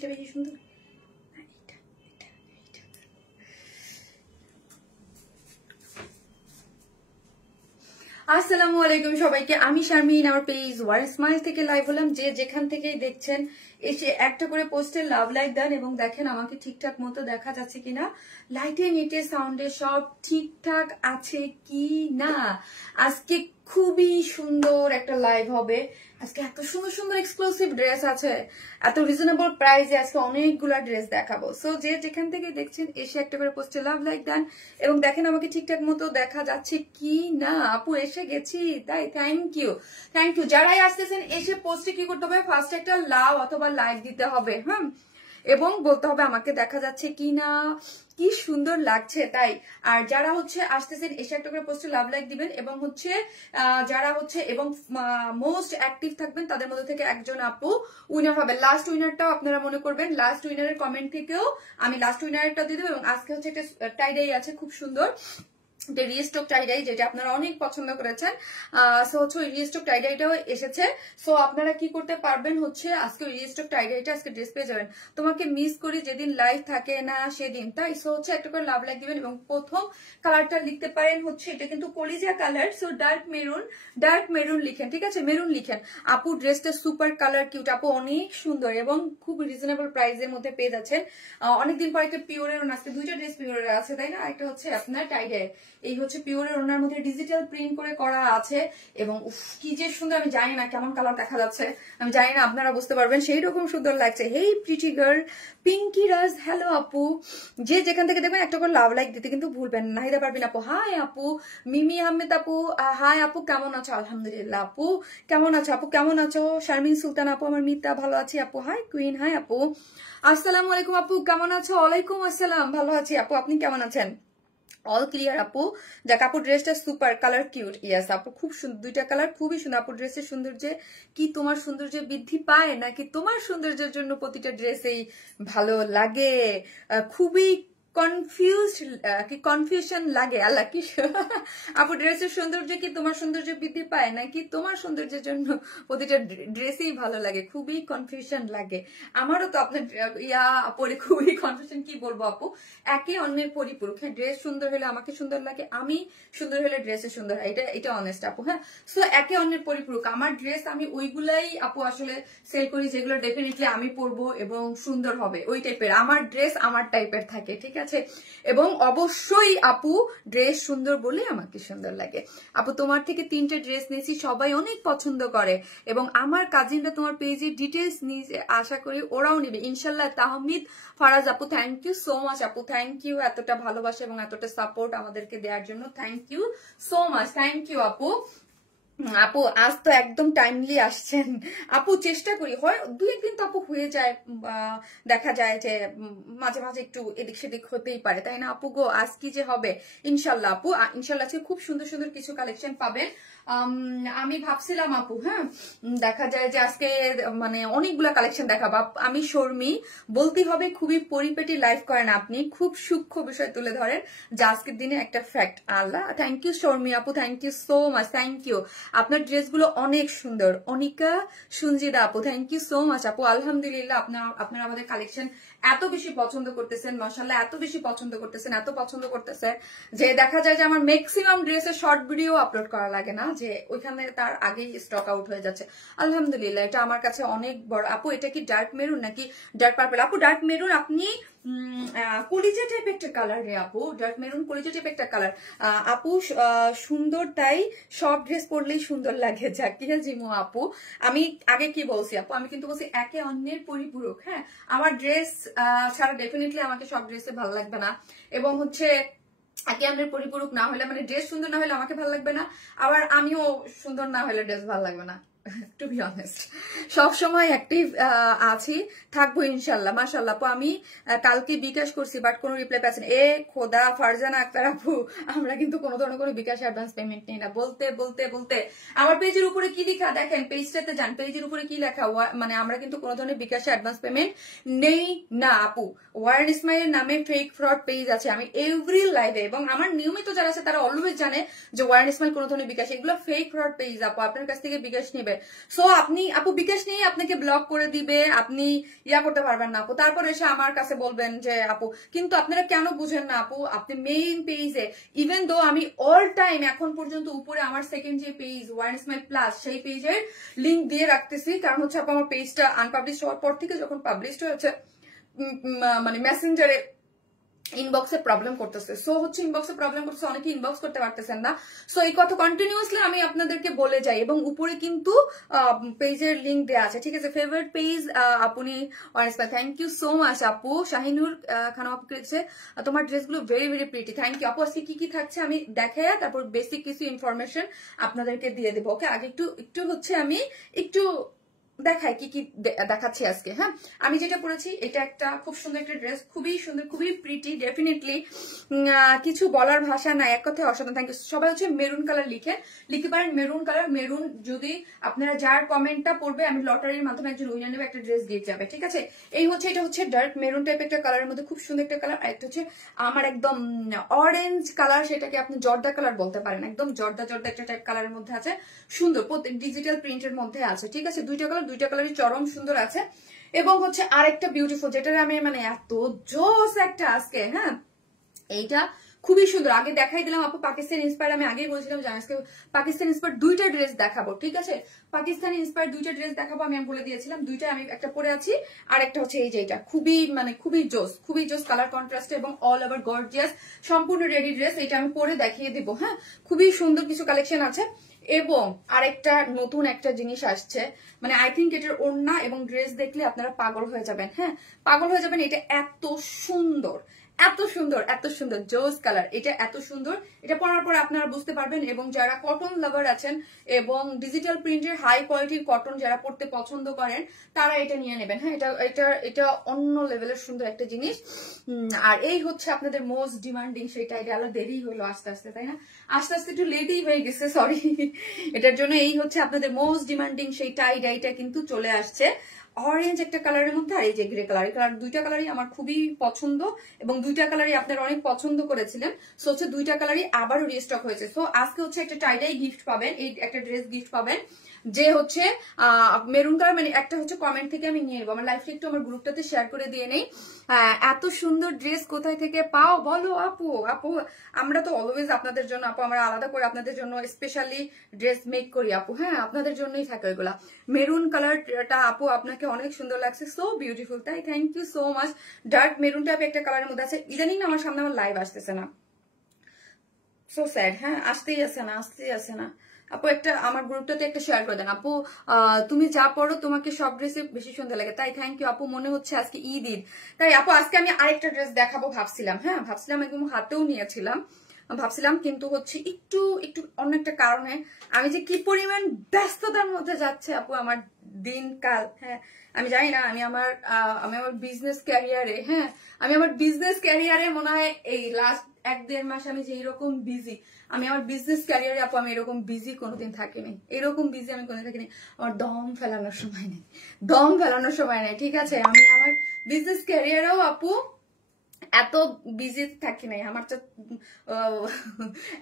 কুচিটা বেশি সুন্দর। আসসালামু আলাইকুম সবাইকে, আমি শারমিন, আমার পেজ ওয়ার স্মাইল থেকে লাইভ হলাম। যে যেখান থেকেই দেখছেন এসে একটা করে পোস্টে লাভ লাইক দেন এবং দেখেন আমাকে ঠিকঠাক মতো দেখা যাচ্ছে কিনা, লাইটে নিটে সাউন্ডে সব ঠিকঠাক আছে কি না। আজকে খুবই সুন্দর একটা লাইভ হবে। আজকে এত সুন্দর সুন্দর এক্সক্লুসিভ ড্রেস আছে, এত রিজনেবল প্রাইসে আজকে অনেকগুলা ড্রেস দেখাবো। সো যে যেখান থেকে দেখছেন এসে একটা করে পোস্টে লাভ লাইক দেন এবং দেখেন আমাকে ঠিকঠাক মতো দেখা যাচ্ছে কি না। আপু এসে গেছি, তাই থ্যাংক ইউ থ্যাংক ইউ। যারাই আসতেছেন এসে পোস্টে কি করতে হবে, ফার্স্ট একটা লাভ অথবা লাইক দিতে হবে, হ্যাঁ, এবং বলতে হবে আমাকে দেখা যাচ্ছে কি না, কি সুন্দর লাগছে তাই। আর যারা হচ্ছে আসতেছেন এসে একটা করে পোস্টে লাভ লাইক দিবেন এবং হচ্ছে যারা হচ্ছে এবং মোস্ট অ্যাক্টিভ থাকবেন তাদের মধ্যে থেকে একজন আপু উইনার হবে। লাস্ট উইনারটাও আপনারা মনে করবেন, লাস্ট উইনারের কমেন্ট থেকেও আমি লাস্ট উইনারটা দিয়ে দেবো। এবং আজকে হচ্ছে একটা টাইডাই আছে খুব সুন্দর, রিস্টক টাইডাই, যেটা আপনারা অনেক পছন্দ করেছেন। সো হচ্ছে ওই রিস্টক টাইডাইটাও এসেছে। সো আপনারা কি করতে পারবেন হচ্ছে আজকে ওই রিস্টক টাইডাইটা আজকে ড্রেস পেয়ে যাবেন। তোমাকে মিস করি যেদিন লাইভ থাকে না সেদিন, তাই। সো হচ্ছে একটা করে লাভ লাইক দিবেন এবং প্রথম কালারটা লিখতে পারেন হচ্ছে, এটা কিন্তু কলিজা কালার, সো ডার্ক মেরুন লিখেন, ঠিক আছে, মেরুন লিখেন। আপু ড্রেসটা সুপার কালার কিউট, আপু অনেক সুন্দর এবং খুব রিজনেবল প্রাইসের মধ্যে পেয়ে যাচ্ছেন। অনেকদিন পর একটা পিওরের, আজকে দুইটা ড্রেস পিওরের আছে তাই না, একটা হচ্ছে আপনার টাইডাই। এই হচ্ছে পিওরের ওনার মধ্যে ডিজিটাল প্রিন্ট করে করা আছে এবং কি যে সুন্দর। আমি জানি না কেমন কালার দেখা যাচ্ছে, আমি জানি না, আপনারা বুঝতে পারবেন, সেই রকম সুন্দর লাগছে। হেই প্রিটি গার্ল পিঙ্কি রাজ, হ্যালো আপু। যে যেখান থেকে দেখবেন একটা করে লাভ লাইক দিতে কিন্তু ভুলবেন না। নাহিদা পারবেন আপু, হাই আপু। মিমি আহমেদ আপু, হাই আপু, কেমন আছো? আলহামদুলিল্লাহ আপু, কেমন আছো আপু? কেমন আছো? শারমিন সুলতান আপু, আমার মিতা ভালো আছি আপু। হাই কুইন, হাই আপু। আসসালামু আলাইকুম আপু, কেমন আছো? ওয়ালাইকুম আসসালাম, ভালো আছি আপু, আপনি কেমন আছেন? অল ক্লিয়ার আপু। যাক আপু ড্রেসটা সুপার কালার কিউট, ইয়াস আপু খুব সুন্দর, দুইটা কালার খুবই সুন্দর। আপু ড্রেসের সৌন্দর্যে কি তোমার সৌন্দর্য বৃদ্ধি পায় নাকি তোমার সৌন্দর্যের জন্য প্রতিটা ড্রেসেই ভালো লাগে? খুবই কনফিউশন লাগে, আল্লাহ কি। আপু ড্রেসের সৌন্দর্য কি তোমার সৌন্দর্য বৃদ্ধি পায় নাকি তোমার সৌন্দর্যের জন্য প্রতিটা ড্রেসই ভালো লাগে? খুবই কনফিউশন লাগে আমারও তো। আপনার পরে খুবই কনফিউশন, কি বলবো আপু, একে অন্যের পরিপূরক। হ্যাঁ, ড্রেস সুন্দর হলে আমাকে সুন্দর লাগে, আমি সুন্দর হলে ড্রেসে সুন্দর হয়, এটা অনেস্ট আপু। হ্যাঁ, সো একে অন্যের পরিপূরক। আমার ড্রেস আমি ওইগুলাই আপু আসলে সেল করি যেগুলো ডেফিনেটলি আমি পরবো এবং সুন্দর হবে, ওই টাইপের আমার ড্রেস, আমার টাইপের থাকে, ঠিক আছে। এবং অবশ্যই আপু ড্রেস সুন্দর বলে আমাকে সুন্দর লাগে। আপু তোমার থেকে 3টে ড্রেস নিয়েছি, সবাই অনেক পছন্দ করে এবং আমার কাজিনরা তোমার পেজে ডিটেলস নিয়ে, আশা করি ওরাও নিবে ইনশাল্লাহ। তাহমিদ ফারাজ আপু, থ্যাংক ইউ সো মাচ আপু, থ্যাংক ইউ এতটা ভালোবাসা এবং এতটা সাপোর্ট আমাদেরকে দেওয়ার জন্য, thank you so much, thank you আপু। আপু আজ তো একদম টাইমলি আসছেন আপু, চেষ্টা করি, হয় 2-1 দিন তো আপু হয়ে যায়, দেখা যায় যে মাঝে মাঝে একটু এদিক সেদিক হতেই পারে, তাই না আপু গো। আজ কি যে হবে ইনশাল্লাহ আপু, ইনশাল্লাহ আজকে খুব সুন্দর সুন্দর কিছু কালেকশন পাবেন। আমি ভাবছিলাম আপু, হ্যাঁ, দেখা যায় যে আজকে মানে অনেকগুলা কালেকশন দেখাবো। আমি শর্মি, বলতে হবে খুবই পরিপেটি লাইফ করেন আপনি, খুব সূক্ষ্ম বিষয় তুলে ধরেন যে আজকের দিনে একটা ফ্যাক্ট। আল্লাহ, থ্যাংক ইউ শর্মি আপু, thank you so much, thank you. আপনার ড্রেসগুলো অনেক সুন্দর। অনিকা সঞ্জিদা আপু, থ্যাংক ইউ সো মাচ আপু। আলহামদুলিল্লাহ, আপনারা আমাদের কালেকশন এত বেশি পছন্দ করতেছেন, মাশাআল্লাহ এত বেশি পছন্দ করতেছেন, এত পছন্দ করতেছেন যে দেখা যায় যে আমার ম্যাক্সিমাম ড্রেসের শর্ট ভিডিও আপলোড করা লাগে না, যে ওইখানে তার আগেই স্টক আউট হয়ে যাচ্ছে। আলহামদুলিল্লাহ, এটা আমার কাছে অনেক বড়। আপু এটা কি ডার্ক মেরুন নাকি ডার্ক পার্পল? আপু ডার্ক মেরুন, আপনি কলিজা টাইপ একটা কালার রে আপু, ডার্ক মেরুন কলিজা টাইপ একটা কালার। আপু সুন্দর, তাই সব ড্রেস পরলেই সুন্দর লাগে। জাকিয়া জিমু আপু, আমি আগে কি বলছি আপু, আমি কিন্তু বলছি একে অন্যের পরিপূরক। হ্যাঁ, আমার ড্রেস ছাড়া ডেফিনেটলি আমাকে সব ড্রেসে ভালো লাগবে না এবং হচ্ছে একে অন্যের পরিপূরক না হলে, মানে ড্রেস সুন্দর না হলে আমাকে ভালো লাগবে না, আবার আমিও সুন্দর না হলে ড্রেস ভালো লাগবে না। টু বি অনেস্ট, সবসময় অ্যাক্টিভ আছি, থাকবো ইনশাল্লাহ। মাশাল্লাহ আপু, আমি কালকে বিকাশ করছি বাট কোনো রিপ্লাই পাচ্ছি না। এ খোদা, ফারজানা আক্তার আপু, আমরা কিন্তু কোনো ধরনের কোনো বিকাশ অ্যাডভান্স পেমেন্ট নেই না। বলতে বলতে বলতে আমার পেজের উপরে কি লেখা দেখেন, পেজটাতে যান, পেজের উপরে কি লেখা, মানে আমরা কিন্তু কোনো ধরনের বিকাশ অ্যাডভান্স পেমেন্ট নেই না আপু। ওয়ারেন ইসমাইলের নামে ফেক ফ্রড পেজ আছে, আমি এভরি লাইভে, এবং আমার নিয়মিত যারা আছে তারা অলওয়েজ জানে যে ওয়ারেন ইসমাইল কোনো ধরনের বিকাশ, এগুলো ফেক ফ্রড পেজ আপু, আপনার কাছ থেকে বিকাশ নেবে সো আপনি আপু বিকাশ নিয়ে আপনাকে ব্লক করে দিবে, আপনি ইয়া করতে পারবেন না আপু, তারপর এসে আমার কাছে বলবেন যে আপু কিন্তু আপনারা কেন বুঝেন না আপু, আপনি মেইন পেজে ইভেন দো আমি অল টাইম এখন পর্যন্ত উপরে আমার সেকেন্ড যে পেজ ওয়ান স্মাইল প্লাস সেই পেজের লিঙ্ক দিয়ে রাখতেছি, কারণ হচ্ছে আপু আমার পেজটা আনপাবলিশ হওয়ার পর থেকে যখন পাবলিশড হয়েছে মানে মেসেঞ্জারে ইনবক্সে প্রবলেম করতেছে, সো হচ্ছে ইনবক্সে প্রবলেম করতেছে, অনেকে ইনবক্স করতে পারতেছেন না। সো এই কথা কন্টিনিউয়াসলি আমি আপনাদেরকে বলে যাই, এবং উপরে কিন্তু পেজের লিংক দেওয়া আছে, ঠিক আছে। ফেভারিট পেজ আপনি honest, thank you so much আপু। শাহিনুর খানম আপু লিখছে তোমার ড্রেসগুলো very very pretty, thank you আপু। আজকে কি কি থাকছে আমি দেখাই, তারপর বেসিক কিছু ইনফরমেশন আপনাদেরকে দিয়ে দেবো, ওকে। আগে একটু হচ্ছে আমি একটু দেখাই কি কি দেখাচ্ছি আজকে। হ্যাঁ, আমি যেটা পরেছি এটা একটা খুব সুন্দর একটা ড্রেস, খুবই সুন্দর, খুবই প্রিটি, ডেফিনেটলি কিছু বলার ভাষা নাই, এক কথায় অসাধারণ। Thank you. সবাই হচ্ছে মেরুন কালার লিখতে পারেন, মেরুন কালার। মেরুন যদি আপনারা যার কমেন্টটা পড়বে আমি লটারির মাধ্যমে একজন উইনার নেবে, একটা ড্রেস গিফট যাবে, ঠিক আছে। এটা হচ্ছে ডার্ক মেরুন টাইপ একটা কালারের মধ্যে খুব সুন্দর একটা কালার। আর একটা হচ্ছে আমার একদম অরেঞ্জ কালার, সেটাকে আপনি জর্দা কালার বলতে পারেন, একদম জর্দা একটা টাইপ কালারের মধ্যে আছে, সুন্দর ডিজিটাল প্রিন্টের মধ্যে আছে, ঠিক আছে। দুইটা কালারই চরম সুন্দর আছে। এবং হচ্ছে আরেকটা বিউটিফুল, যেটা আমি মানে এত জোস একটা আজকে, হ্যাঁ এইটা খুবই সুন্দর। আগে দেখাই দিলাম আপু পাকিস্তান ইন্সপায়ার, আমি আগেই বলছিলাম যে আজকে পাকিস্তান ইন্সপায়ার দুইটা ড্রেস দেখাবো, ঠিক আছে। পাকিস্তানি ইন্সপায়ার দুইটা ড্রেস দেখাবো, আমি বলে দিয়েছিলাম দুইটা, আমি একটা পরে আছি আর একটা হচ্ছে এই যে এটা খুবই জোস কালার কন্ট্রাস্ট এবং অল ওভার গর্জিয়াস সম্পূর্ণ রেডি ড্রেস। এটা আমি পরে দেখিয়ে দিব, হ্যাঁ খুবই সুন্দর কিছু কালেকশন আছে। এবং আরেকটা নতুন একটা জিনিস আসছে, মানে আই থিঙ্ক এটার ওড়না এবং ড্রেস দেখলে আপনারা পাগল হয়ে যাবেন, হ্যাঁ পাগল হয়ে যাবেন। এটা এত সুন্দর জোস কালার, এটা এত সুন্দর, এটা পরার পর আপনারা বুঝতে পারবেন। এবং যারা কটন লাভার আছেন এবং ডিজিটাল প্রিন্টের হাই কোয়ালিটির কটন যারা পড়তে পছন্দ করেন তারা এটা নিয়ে নেবেন, হ্যাঁ এটা অন্য লেভেলের সুন্দর একটা জিনিস। আর এই হচ্ছে আপনাদের মোস্ট ডিমান্ডিং সেটা, এটা আরো দেরি হলো আস্তে আস্তে, তাই না, আস্তে আস্তে একটু লেটই হয়ে গেছে, সরি এটার জন্য। এই হচ্ছে আপনাদের মোস্ট ডিমান্ডিং সেই টাই ডাইটা কিন্তু চলে আসছে অরেঞ্জ একটা কালারের মধ্যে, আর এই যে গ্রে কালার, এই কালার দুইটা কালারই আমার খুবই পছন্দ এবং দুইটা কালারই আপনারা অনেক পছন্দ করেছিলেন। সো হচ্ছে দুইটা কালারই আবারও রিস্টক হয়েছে। সো আজকে হচ্ছে একটা টাইডাই গিফট পাবেন, এই একটা ড্রেস গিফট পাবেন, যে হচ্ছে মেরুন কালার, মানে একটা হচ্ছে কমেন্ট থেকে আমি নিয়ে নেবো, আমার লাইফটা একটু আমার গ্রুপটাতে শেয়ার করে দিয়ে নেই। এত সুন্দর ড্রেস কোথায় থেকে পাও বলো আপু? আমরা তো অলওয়েজ আপনাদের জন্য আপু, আমরা আলাদা করে আপনাদের জন্য স্পেশালি ড্রেস মেক করি আপু, হ্যাঁ আপনাদের জন্যই থাকে ওইগুলা। মেরুন কালারটা আপু আপনাকে অনেক সুন্দর লাগছে, সো বিউটিফুল, তাই thank you so much. Dark maroon type একটা কালারের মধ্যে আছে। ইদানিং আমার সামনে আমার লাইভ আসতেছে না, সো স্যাড, হ্যাঁ আসতেই আসে না আপু। একটা আমার গ্রুপটাতে একটা শেয়ার করে দেন আপু, তুমি যা পড়ো তোমাকে সব ড্রেসে বেশি সুন্দর লাগে, তাই থ্যাংক ইউ আপু। মনে হচ্ছে আজকে ঈদ, তাই আপু আজকে আমি আরেকটা ড্রেস দেখাবো ভাবছিলাম, হ্যাঁ ভাবছিলাম, একদম হাতেও নিয়েছিলাম ভাবছিলাম, কিন্তু হচ্ছে একটু অন্য একটা কারণে আমি যে কি পরিমাণ ব্যস্ততার মধ্যে যাচ্ছে আপু আমার দিনকাল, হ্যাঁ আমি জানি না। আমি আমার বিজনেস ক্যারিয়ারে, হ্যাঁ আমি আমার বিজনেস ক্যারিয়ারে মনে হয় এই লাস্ট 1-1.5 মাস আমি যে এরকম বিজি, আমি আমার বিজনেস ক্যারিয়ারে আপু আমি এরকম বিজি কোনোদিন থাকিনি, এরকম বিজি আমি কোনোদিন থাকিনি। আমার দম ফেলানোর সময় নেই, ঠিক আছে। আমি আমার বিজনেস ক্যারিয়ারেও আপু এত বিজি থাকি নাই। আমার তো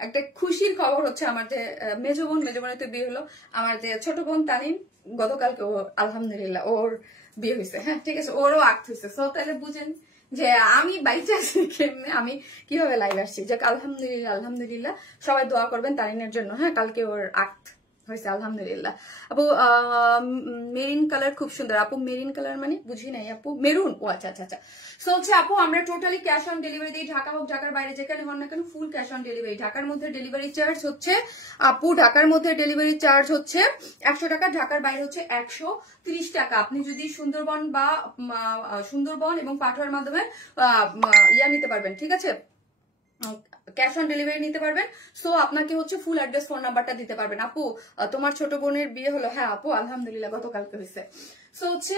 একটা খুশির খবর হচ্ছে, আমার যে মেজো বোনের তো বিয়ে হলো, আমার যে ছোট বোন তানিম গতকালকে আলহামদুলিল্লাহ ওর বিয়ে হয়েছে, হ্যাঁ ঠিক আছে, ওরও আক্ট হয়েছে। সো তাহলে বুঝেন যে আমি বাইচে আছি কেমনে, আমি কিভাবে লাইভ আসছি। যাক আলহামদুলিল্লাহ সবাই দোয়া করবেন তানিনের জন্য, হ্যাঁ কালকে ওর আক্ট হয়েছে আলহামদুলিল্লাহ। আপু মেরিন কালার খুব সুন্দর আপু, মেরিন কালার মানে বুঝি নাই আপু, মেরুন, ও আচ্ছা। সো হচ্ছে আপু আমরা টোটালি ক্যাশ অন ডেলিভারি দিই, ঢাকা হোক ঢাকার বাইরে যেখানে হন না কেন ফুল ক্যাশ অন ডেলিভারি। ঢাকার মধ্যে ডেলিভারি চার্জ হচ্ছে আপু, ঢাকার মধ্যে ডেলিভারি চার্জ হচ্ছে 100 টাকা, ঢাকার বাইরে হচ্ছে 130 টাকা। আপনি যদি সুন্দরবন এবং পাটোয়ার মাধ্যমে নিতে পারবেন, ঠিক আছে, ক্যাশ অন ডেলিভারি নিতে পারবেন। সো আপনাকে হচ্ছে ফুল অ্যাড্রেস ফোন নাম্বারটা দিতে পারবেন। আপু তোমার ছোট বোনের বিয়ে হলো, হ্যাঁ আপু আলহামদুলিল্লাহ গতকালকে হয়েছে। সো হচ্ছে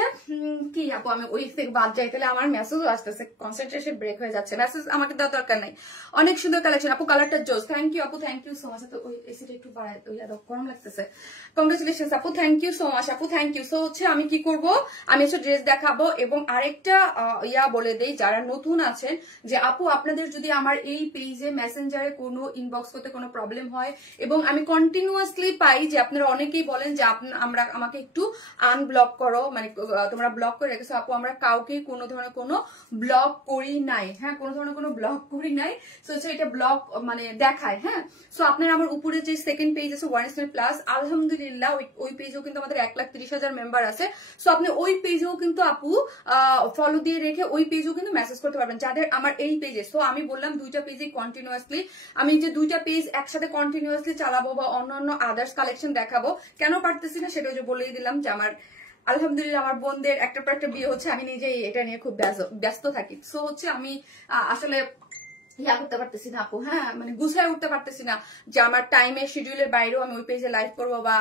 কি আপু আমি ওই থেকে বাদ যাই, তাহলে আমার মেসেজও আসতেছে, কনসেন্ট্রেশন ব্রেক হয়ে যাচ্ছে, মেসেজ আমাকে দেওয়ার দরকার নাই। অনেক সুন্দর কালেকশন আপু, কালারটা জোস, থ্যাংক ইউ আপু, থ্যাংক ইউ সো মাচ। তো ওই এসিটা একটু বাড়ায়, ওই আরো গরম লাগতেছে, কংগ্রেচুলেশন আপু, থ্যাংক ইউ সো মাচ আপু, থ্যাংক ইউ। সো হচ্ছে আমি কি করব, আমি হচ্ছে ড্রেস দেখাবো এবং আরেকটা বলে দেই যারা নতুন আছেন, যে আপু আপনাদের যদি আমার এই পেজে মেসেঞ্জারে কোনো ইনবক্স করতে কোনো প্রবলেম হয়, এবং আমি কন্টিনিউয়াসলি পাই যে আপনারা অনেকেই বলেন যে আমরা আমাকে একটু আনব্লক করো, মানে তোমরা ব্লক করে রেখেছো। আপু আমরা কাউকেই কোনো ধরনের কোনো ব্লক করি নাই, হ্যাঁ, কোনো ধরনের কোনো ব্লক করি নাই। সো এটা ব্লক মানে দেখায়, হ্যাঁ। সো আপনারা আমার উপরে যে সেকেন্ড পেজ আছে ওয়ারেন্সমেল প্লাস, আলহামদুলিল্লাহ ওই পেজেও কিন্তু আমাদের 1,30,000 মেম্বার আছে। সো আপনি ওই পেজেও কিন্তু আপু ফলো দিয়ে রেখে ওই পেজেও কিন্তু মেসেজ করতে পারবেন যাদের আমার এই পেজে। সো আমি বললাম দুইটা পেজে কন্টিনিউয়াসলি, আমি যে দুইটা পেজ একসাথে কন্টিনিউয়াসলি চালাবো বা অন্যান্য আদার্স কালেকশন দেখাবো, কেন পারতেছি না সেটা যে বলেই দিলাম যে আমার আলহামদুলিল্লাহ আমার বোনদের একটা পর একটা বিয়ে হচ্ছে, আমি নিজেই এটা নিয়ে খুব ব্যস্ত থাকি। সো হচ্ছে আমি আসলে ইয়া করতে পারতেছি না আপু, হ্যাঁ, মানে গুছায় উঠতে পারতেছি না যে আমার টাইমের শিডিউলের বাইরেও আমি ওই পেজে লাইভ করবো বা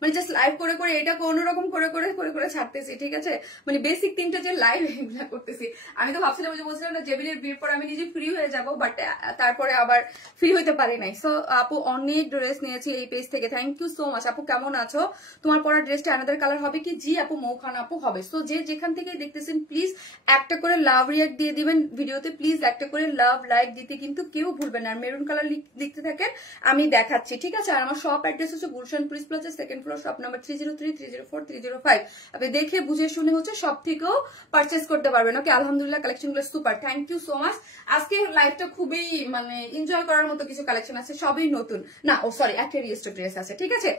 মানে জাস্ট লাইভ করে করে এটা কোনোরকম করে করে করে করে ছাড়তেছি, ঠিক আছে। মানে বেসিক তিনটা যে লাইভ এগুলা করতেছি। আমি তো ভাবছিলাম যে বলছিলাম না জেবিনের বিয়ের পর আমি নিজে ফ্রি হয়ে যাব, বাট তারপরে আবার ফ্রি হইতে পারি নাই। সো আপু অনেক ড্রেস নিয়েছি এই পেজ থেকে, থ্যাংক ইউ সো মাচ। আপু কেমন আছো? তোমার পরা ড্রেসটা আনাদার কালার হবে কি? জি আপু, মৌখান আপু হবে। সো যে যেখান থেকে দেখতেছেন প্লিজ একটা করে লাভ রিয়াক্ট দিয়ে দিবেন ভিডিওতে, প্লিজ একটা করে লাভ লাইক দিতে কিন্তু কেউ ভুলবেন না। আর মেরুন কালার লিখতে থাকেন, আমি দেখাচ্ছি, ঠিক আছে। আর আমার শপ অ্যাড্রেস হচ্ছে Gulshan Prince plaza, second floor, shop number 303, 304, 305। আপনি দেখে বুঝে শুনে হচ্ছে সব থেকেও পারচেস করতে পারবেন। ওকে, আলহামদুলিল্লাহ কালেকশন গুলো super, thank you so much. আজকে লাইভটা খুবই মানে এনজয় করার মতো কিছু কালেকশন আছে, সবই নতুন না, ও সরি একটা রিস্টোর ড্রেস আছে, ঠিক আছে।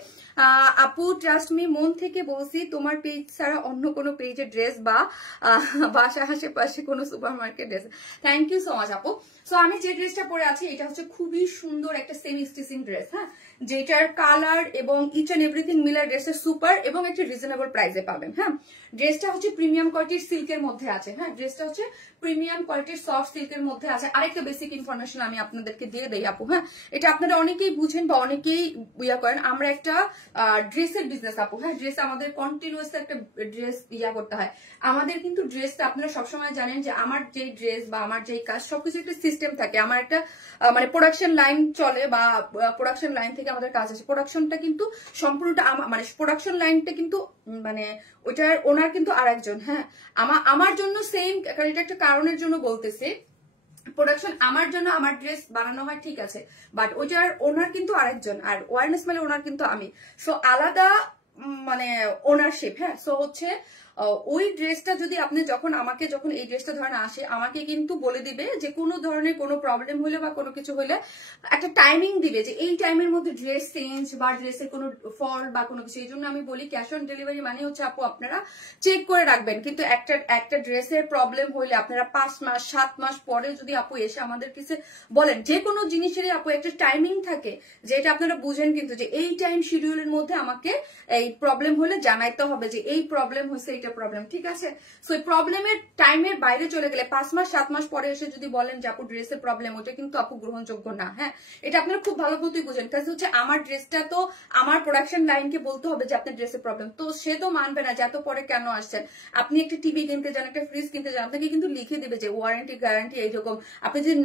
আপু ট্রাস্ট মি, মন থেকে বলছি, তোমার পেজ ছাড়া অন্য কোনো পেজের ড্রেস বা বাসা আশেপাশে কোনো super market dress. Thank you so much আপু। সো আমি যে ড্রেসটা পরে আছি এটা হচ্ছে খুবই সুন্দর একটা সেমি স্টিচিং ড্রেস, হ্যাঁ, যেটার কালার এবং ইচ এন্ড এভরিথিং মিলার ড্রেসটা সুপার এবং একটা রিজনেবল প্রাইসে পাবেন, হ্যাঁ। ড্রেসটা হচ্ছে প্রিমিয়াম কোয়ালিটির সিল্কের মধ্যে আছে, হ্যাঁ, ড্রেসটা হচ্ছে প্রিমিয়াম কোয়ালিটির সফট সিল্কের মধ্যে আছে। আরেকটা বেসিক ইনফরমেশন আমি আপনাদেরকে দিয়ে দেই আপু, হ্যাঁ, এটা আপনারা অনেকেই বুঝেন বা অনেকেই ইয়া করেন। আমরা একটা ড্রেসের বিজনেস আপু, হ্যাঁ, ড্রেস আমাদের কন্টিনিউয়াস একটা ড্রেস ইয়া করতে হয়। আমাদের কিন্তু ড্রেসটা আপনারা সবসময় জানেন যে আমার যে ড্রেস বা আমার যে কাজ সবকিছু একটা সিস্টেম থাকে। আমার একটা মানে প্রোডাকশন লাইন চলে বা প্রোডাকশন লাইন থেকে আমাদের কাজ আছে। প্রোডাকশনটা কিন্তু সম্পূর্ণটা মানে প্রোডাকশন লাইনটা কিন্তু মানে ওইটার ওনার কিন্তু আরেকজন, হ্যাঁ। আমার জন্য সেম, কারণ এটা একটা কারণের জন্য বলতেছি। প্রোডাকশন আমার জন্য আমার ড্রেস বানানো হয়, ঠিক আছে, বাট ওইটার ওনার কিন্তু আরেকজন, আর ওয়ারনেস মেলে ওনার কিন্তু আমি। সো আলাদা মানে ওনারশিপ, হ্যাঁ। সো হচ্ছে ওই ড্রেসটা যদি আপনি যখন এই ড্রেসটা ধরেন আসে, আমাকে কিন্তু বলে দিবে যে কোনো ধরনের কোনো প্রবলেম হলে বা কোনো কিছু হলে একটা টাইমিং দিবে যে এই টাইমের মধ্যে ড্রেস চেঞ্জ বা ড্রেসের কোনো ফল্ট বা কোনো কিছু। এই জন্য আমি বলি ক্যাশ অন ডেলিভারি মানে হচ্ছে আপু আপনারা চেক করে রাখবেন, কিন্তু একটা ড্রেসের প্রবলেম হইলে আপনারা 5 মাস 7 মাস পরে যদি আপু এসে আমাদের কাছে বলেন, যে কোনো জিনিসেরই আপু একটা টাইমিং থাকে, যেটা আপনারা বুঝেন কিন্তু যে এই টাইম শিডিউলের মধ্যে আমাকে এই প্রবলেম হলে জানাইতে হবে যে এই প্রবলেম হয়েছে, এইটা প্রবলেম, ঠিক আছে। সো এই প্রবলেমের টাইমের বাইরে চলে গেলে 5 মাস 7 মাস পরে এসে যদি বলেন যে আপু ড্রেসের প্রবলেম, ওটা কিন্তু আপু গ্রহণযোগ্য না, হ্যাঁ। এটা আপনারা খুব ভালো মতোই বুঝেন, কারণ হচ্ছে আমার ড্রেসটা তো আমার প্রোডাকশন লাইনকে বলতে হবে যে আপনার ড্রেসের প্রবলেম, তো সে তো মানবে না যে এত পরে কেন আসছেন। আপনি একটা টিভি কিনতে যান, একটা ফ্রিজ কিনতে যান, আপনাকে কিন্তু লিখে দিবে যে ওয়ারেন্টি গ্যারান্টি এইরকম। আপনি যদি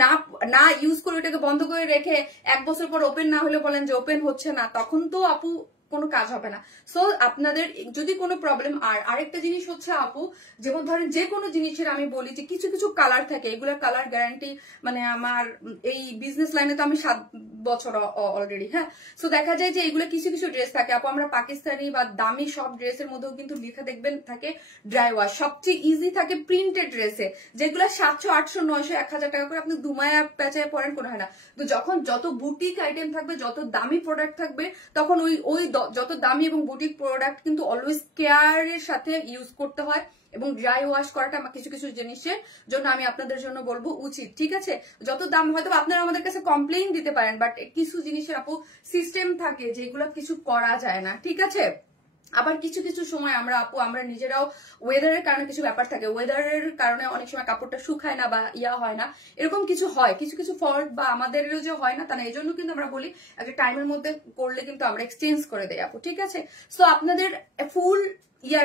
না ইউজ করে ওটাকে বন্ধ করে রেখে 1 বছর পর ওপেন না হলে বলেন যে ওপেন হচ্ছে না, তখন তো আপু কোনো কাজ হবে না। সো আপনাদের যদি কোনো প্রবলেম, আর আরেকটা জিনিস হচ্ছে আপু, যেমন ধরেন যে কোনো জিনিসের আমি বলি যে কিছু কিছু কালার থাকে, এগুলোর কালার গ্যারান্টি মানে আমার এই বিজনেস লাইনে তো আমি 7 বছর অলরেডি, হ্যাঁ। সো দেখা যায় যে এগুলো কিছু কিছু ড্রেস থাকে আপু, আমরা পাকিস্তানি বা দামি সব ড্রেসের মধ্যেও কিন্তু লেখা দেখবেন থাকে ড্রাই ওয়াশ। সবচেয়ে ইজি থাকে প্রিন্টেড ড্রেসে, যেগুলো 700, 800, 900, 1000 টাকা করে আপনি দুমায়া পেঁচায় পরেন, কোনো হয় না। তো যখন যত বুটিক আইটেম থাকবে, যত দামি প্রোডাক্ট থাকবে, তখন ওই যত দামি এবং বুটিক প্রোডাক্ট কিন্তু অলওয়েজ কেয়ারের সাথে ইউজ করতে হয়, এবং ড্রাই ওয়াশ করাটা আমার কিছু কিছু জিনিসের জন্য আমি আপনাদের জন্য বলবো উচিত, ঠিক আছে। যত দাম হয়তো আপনারা আমাদের কাছে কমপ্লেইন দিতে পারেন, বাট কিছু জিনিসের আপু সিস্টেম থাকে যেগুলো কিছু করা যায় না, ঠিক আছে। আবার কিছু কিছু সময় আমরা নিজেরাও ওয়েদারের কারণে কিছু ব্যাপার থাকে, ওয়েদারের কারণে অনেক সময় কাপড়টা শুকায় না বা ইয়া হয় না, এরকম কিছু হয়, কিছু কিছু ফল্ট বা আমাদেরও যে হয় না তা না। এই জন্য কিন্তু আমরা বলি একটা টাইমের মধ্যে করলে কিন্তু আমরা এক্সচেঞ্জ করে দেই আপু, ঠিক আছে। সো আপনাদের ফুল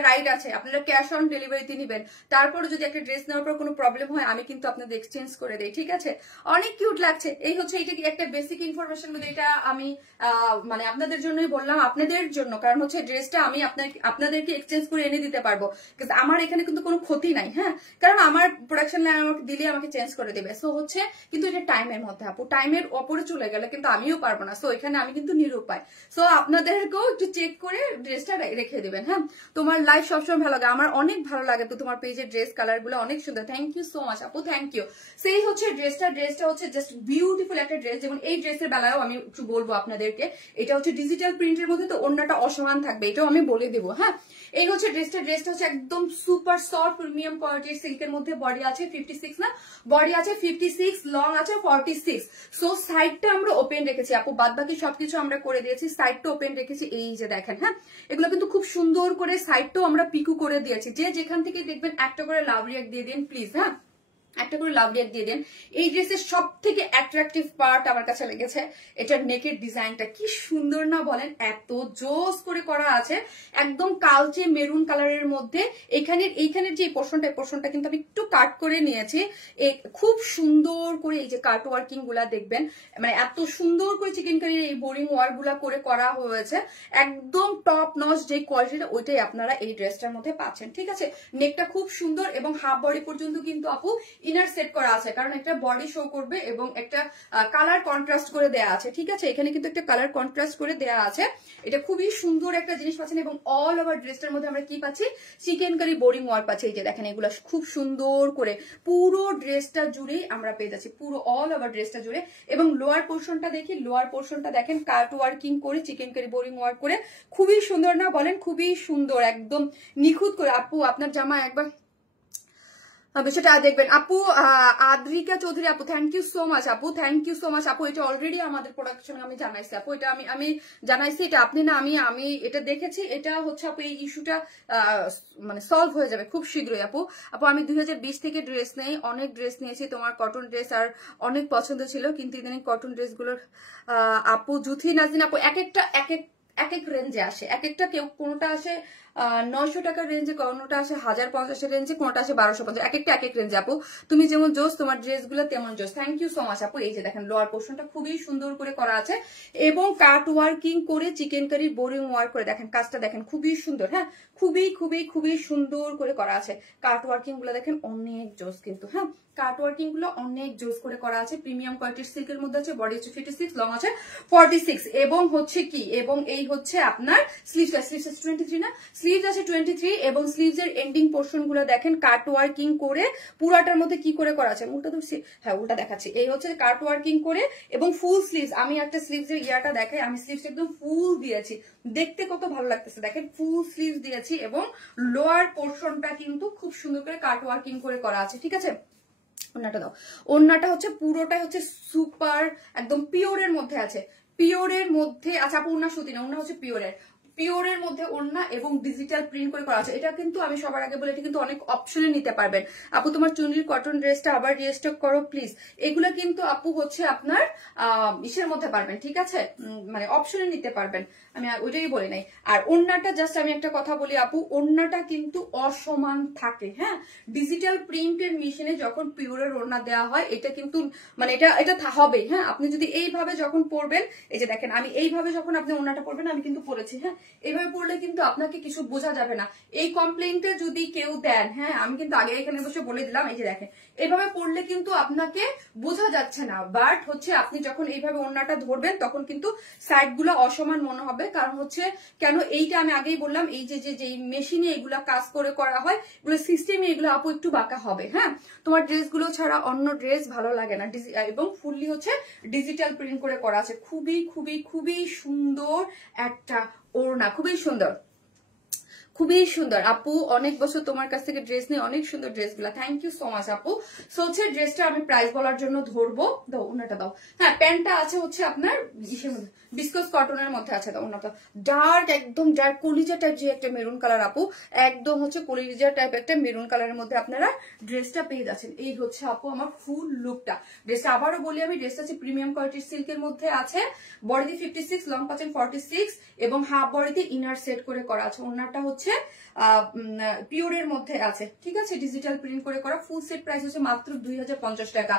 রাইট আছে, আপনারা ক্যাশ অন ডেলিভারিতে নিবেন। তারপরে যদি একটা ড্রেস নেওয়ার পর কোনো প্রবলেম হয় আমি কিন্তু আপনাদের এক্সচেঞ্জ করে দেই, ঠিক আছে? অনেক কিউট লাগছে। এই হচ্ছে এটা একটা বেসিক ইনফরমেশন, এটা আমি মানে আপনাদের জন্যই বললাম, আপনাদের জন্য, কারণ হচ্ছে ড্রেসটা আমি আপনাদেরকে এক্সচেঞ্জ করে এনে দিতে পারবো, কিন্তু আমার এখানে কিন্তু কোনো ক্ষতি নাই, হ্যাঁ, কারণ আমার প্রোডাকশন লাইন আমাকে দিলে আমাকে চেঞ্জ করে দেবে। সো হচ্ছে কিন্তু এটা টাইমের মধ্যে আপু, টাইমের ওপরে চলে গেলে কিন্তু আমিও পারবো না। সো এখানে আমি কিন্তু নিরুপায়। সো আপনাদেরকেও একটু চেক করে ড্রেসটা রেখে দেবেন। হ্যাঁ, তোমার লাইফ সবসময় ভালো লাগে, আমার অনেক ভালো লাগে তো তোমার পেজের ড্রেস কালার গুলো অনেক সুন্দর। থ্যাংক ইউ সো মাচ আপু, থ্যাংক ইউ। সেই হচ্ছে ড্রেসটা হচ্ছে জাস্ট বিউটিফুল একটা ড্রেস। যেমন এই ড্রেসের বেলায়ও আমি একটু বলবো আপনাদেরকে, এটা হচ্ছে ডিজিটাল প্রিন্টের মধ্যে, তো ওড়নাটা অসমান থাকবে, এটাও আমি বলে দেবো। হ্যাঁ, এই হচ্ছে ড্রেসটা হচ্ছে একদম সুপার সফট প্রিমিয়াম কোয়ালিটির সিল্কের মধ্যে। বডি আছে 56 না, বডি আছে 56, লং আছে 46। সো সাইডটা আমরা ওপেন রেখেছি আপু, বাদ বাকি সবকিছু আমরা করে দিয়েছি, সাইডটা ওপেন রেখেছি। এই যে দেখেন, হ্যাঁ, এগুলো কিন্তু খুব সুন্দর করে সাইডটাও আমরা পিকু করে দিয়েছি। যে যেখান থেকে দেখবেন একটা করে লাভ রিয়াক্ট দিয়ে দিন প্লিজ, হ্যাঁ, একটা করে লাভ রিয়াক্ট দিয়ে দেন। এই ড্রেসের সব থেকে অ্যাট্রাকটিভ পার্ট আমার কাছে লেগেছে এটার নেকের ডিজাইনটা, কি সুন্দর না বলেন, এত জোস করে করা আছে, একদম কালচে মেরুন কালারের মধ্যে। এইখানের যে পোর্শনটা কিন্তু আমি একটু কাট করে নিয়েছি, খুব সুন্দর করে এই যে কাট ওয়ার্কিং গুলা দেখবেন, মানে এত সুন্দর করে চিকেন কারির এই বোরিং ওয়ার্ক গুলা করে করা হয়েছে, একদম টপ নচ যে কোয়ালিটিটা ওইটাই আপনারা এই ড্রেসটার মধ্যে পাচ্ছেন, ঠিক আছে? নেকটা খুব সুন্দর এবং হাফ বডি পর্যন্ত কিন্তু আপু ইনার সেট করা আছে, কারণ একটা বডি শো করবে এবং একটা কালার কন্ট্রাস্ট করে দেয়া আছে, ঠিক আছে? এখানে কিন্তু একটা কালার কন্ট্রাস্ট করে দেয়া আছে। এটা খুবই সুন্দর একটা জিনিস পাচ্ছেন। এবং অল ওভার ড্রেসটার মধ্যে আমরা কি পাচ্ছি, চিকেন কারি বোরিং ওয়ার্ক পাচ্ছি। এই যে দেখেন, এগুলো খুব সুন্দর করে পুরো ড্রেসটা জুড়েই আমরা পেয়ে যাচ্ছি, পুরো অল ওভার ড্রেসটা জুড়ে। এবং লোয়ার পোর্শনটা দেখি, লোয়ার পোর্শনটা দেখেন কাট ওয়ার্কিং করে, চিকেন কারি বোরিং ওয়ার্ক করে, খুবই সুন্দর না বলেন? খুবই সুন্দর, একদম নিখুঁত করে। আপু আপনার জামা একবার বিষয়টা দেখবেন আপু। আদ্রিকা চৌধুরী আপু, থ্যাংক ইউ সো মাচ আপু, থ্যাংক ইউ সো মাচ আপু। এটা অলরেডি আমাদের প্রোডাকশনে আমি জানাইছি আপু, এটা আমি জানাইছি, এটা আপনি না আমি এটা দেখেছি। এটা হচ্ছে আপু এই ইস্যুটা মানে সলভ হয়ে যাবে খুব শীঘ্রই আপু। আমি 2020 থেকে ড্রেস নেই, অনেক ড্রেস নিয়েছি তোমার কটন ড্রেস, আর অনেক পছন্দ ছিল, কিন্তু ইদানিং কটন ড্রেসগুলোর আপু জুথি নাজদিন আপু এক এক রেঞ্জে আসে, এক একটা, কেউ কোনোটা আসে 900 টাকার রেঞ্জে, কোনোটা আসে 1050 রেঞ্জে, কোনোটা আসে 1250, এক একটা এক এক রেঞ্জে আপু। তুমি যেমন জোস, তোমার ড্রেসগুলো তেমন জোস। থ্যাংক ইউ সো মাচ আপু। এই যে দেখেন লোয়ার পোর্শনটা খুবই সুন্দর করে করা আছে এবং কাট ওয়ার্কিং করে চিকেন কারি বোরিং ওয়ার্ক করে, দেখেন কাজটা দেখেন খুবই সুন্দর। হ্যাঁ, খুবই খুবই খুবই সুন্দর করে করা আছে। কাট ওয়ার্কিং গুলো দেখেন অনেক জোস কিন্তু, হ্যাঁ, কাট ওয়ার্কিং গুলো অনেক জোস করে করা আছে। প্রিমিয়াম কোয়ালিটির সিল্কের মধ্যে আছে, বডি হচ্ছে 56, লং আছে 46, এবং হচ্ছে কি, এবং এই হচ্ছে আপনার স্লিভস 23 না, স্লিভস আছে 23, এবং স্লিভস এর এন্ডিং পোর্শন গুলো দেখেন কাট ওয়ার্কিং করে, পুরাটার মধ্যে কি করে করা আছে, উল্টা তো, হ্যাঁ উল্টা দেখাচ্ছি। এই হচ্ছে কাট ওয়ার্কিং করে এবং ফুল স্লিভস। আমি একটা স্লিভস এর ইয়াটা দেখাই, আমি স্লিভস একদম ফুল দিয়েছি, দেখতে কত ভালো লাগতেছে দেখেন, ফুল স্লিভস দিয়েছি এবং লোয়ার পোর্শনটা কিন্তু খুব সুন্দর করে কাট ওয়ার্কিং করে করা আছে, ঠিক আছে? ওড়নাটা দাও। ওড়নাটা হচ্ছে পুরোটাই হচ্ছে সুপার একদম পিওরের মধ্যে আছে, পিওরের মধ্যে আছে আপু। ওড়না সুতি না, ওড়না হচ্ছে পিওরের মধ্যে ওড়না এবং ডিজিটাল প্রিন্ট করে করা আছে। এটা কিন্তু আমি সবার আগে বলে, এটা কিন্তু অনেক অপশনে নিতে পারবেন আপু। তোমার চুনরির কটন ড্রেসটা আবার রিস্টক করো প্লিজ। এগুলো কিন্তু আপু হচ্ছে আপনার ইসের মধ্যে পারবেন, ঠিক আছে, মানে অপশনে নিতে পারবেন, আমি ওইটাই বলি নাই। আর ওড়নাটা জাস্ট আমি একটা কথা বলি আপু, ওড়নাটা কিন্তু অসমান থাকে। হ্যাঁ, ডিজিটাল প্রিন্টের মেশিনে যখন পিওরের ওড়না দেওয়া হয়, এটা কিন্তু মানে এটা হবে। হ্যাঁ, আপনি যদি এইভাবে যখন পরবেন, এই যে দেখেন আমি এইভাবে যখন আপনি ওড়নাটা পরবেন, আমি কিন্তু পরেছি, হ্যাঁ, এইভাবে পড়লে কিন্তু আপনাকে কিছু বোঝা যাবে না। এই কমপ্লেইনটা যদি কেউ দেন, হ্যাঁ, আমি কিন্তু আগে এখানে বসে বলে দিলাম, এই যে দেখেন এইভাবে পড়লে কিন্তু আপনাকে বোঝা যাচ্ছে না, বাট হচ্ছে আপনি যখন এইভাবে ওড়নাটা ধরবেন তখন কিন্তু সাইড গুলো অসমান মনে হবে। কারণ হচ্ছে কেন, এইটা আমি আগেই বললাম, এই যে মেশিনে এগুলা কাজ করে করা হয়, এগুলো সিস্টেমে এগুলো আপু একটু বাঁকা হবে। হ্যাঁ, তোমার ড্রেসগুলো ছাড়া অন্য ড্রেস ভালো লাগে না, এবং ফুললি হচ্ছে ডিজিটাল প্রিন্ট করে করা আছে। খুবই খুবই খুবই সুন্দর একটা ওড়না, খুবই সুন্দর, খুবই সুন্দর আপু। অনেক বছর তোমার কাছ থেকে ড্রেস নেই, অনেক সুন্দর ড্রেসগুলো, থ্যাংক ইউ সো মাচ আপু। সো হচ্ছে ড্রেসটা আমি প্রাইস বলার জন্য ধরবো, দাও ওনাটা দাও। হ্যাঁ, প্যান্টটা আছে হচ্ছে আপনার ইসের মধ্যে, বিস্কস কটনের মধ্যে আছে, দাও ওনাটা। ডার্ক, একদম ডার্ক কলিজা টাইপ যে একটা মেরুন কালার আপু, একদম হচ্ছে কলিজা টাইপ একটা মেরুন কালারের মধ্যে আপনারা ড্রেসটা পেয়ে যাচ্ছেন। এই হচ্ছে আপু আমার ফুল লুকটা। ড্রেসটা আবারও বলি আমি, ড্রেসটা হচ্ছে প্রিমিয়াম কোয়ালিটির সিল্কের মধ্যে আছে, বডিতে 56, লং পাচ্ছেন 46, এবং হাফ বডিতে ইনার সেট করে করা আছে। ওনাটা হচ্ছে হচ্ছে পিওরের মধ্যে আছে, ঠিক আছে, ডিজিটাল প্রিন্ট করে করা। ফুল সেট প্রাইস হচ্ছে মাত্র 2050 টাকা,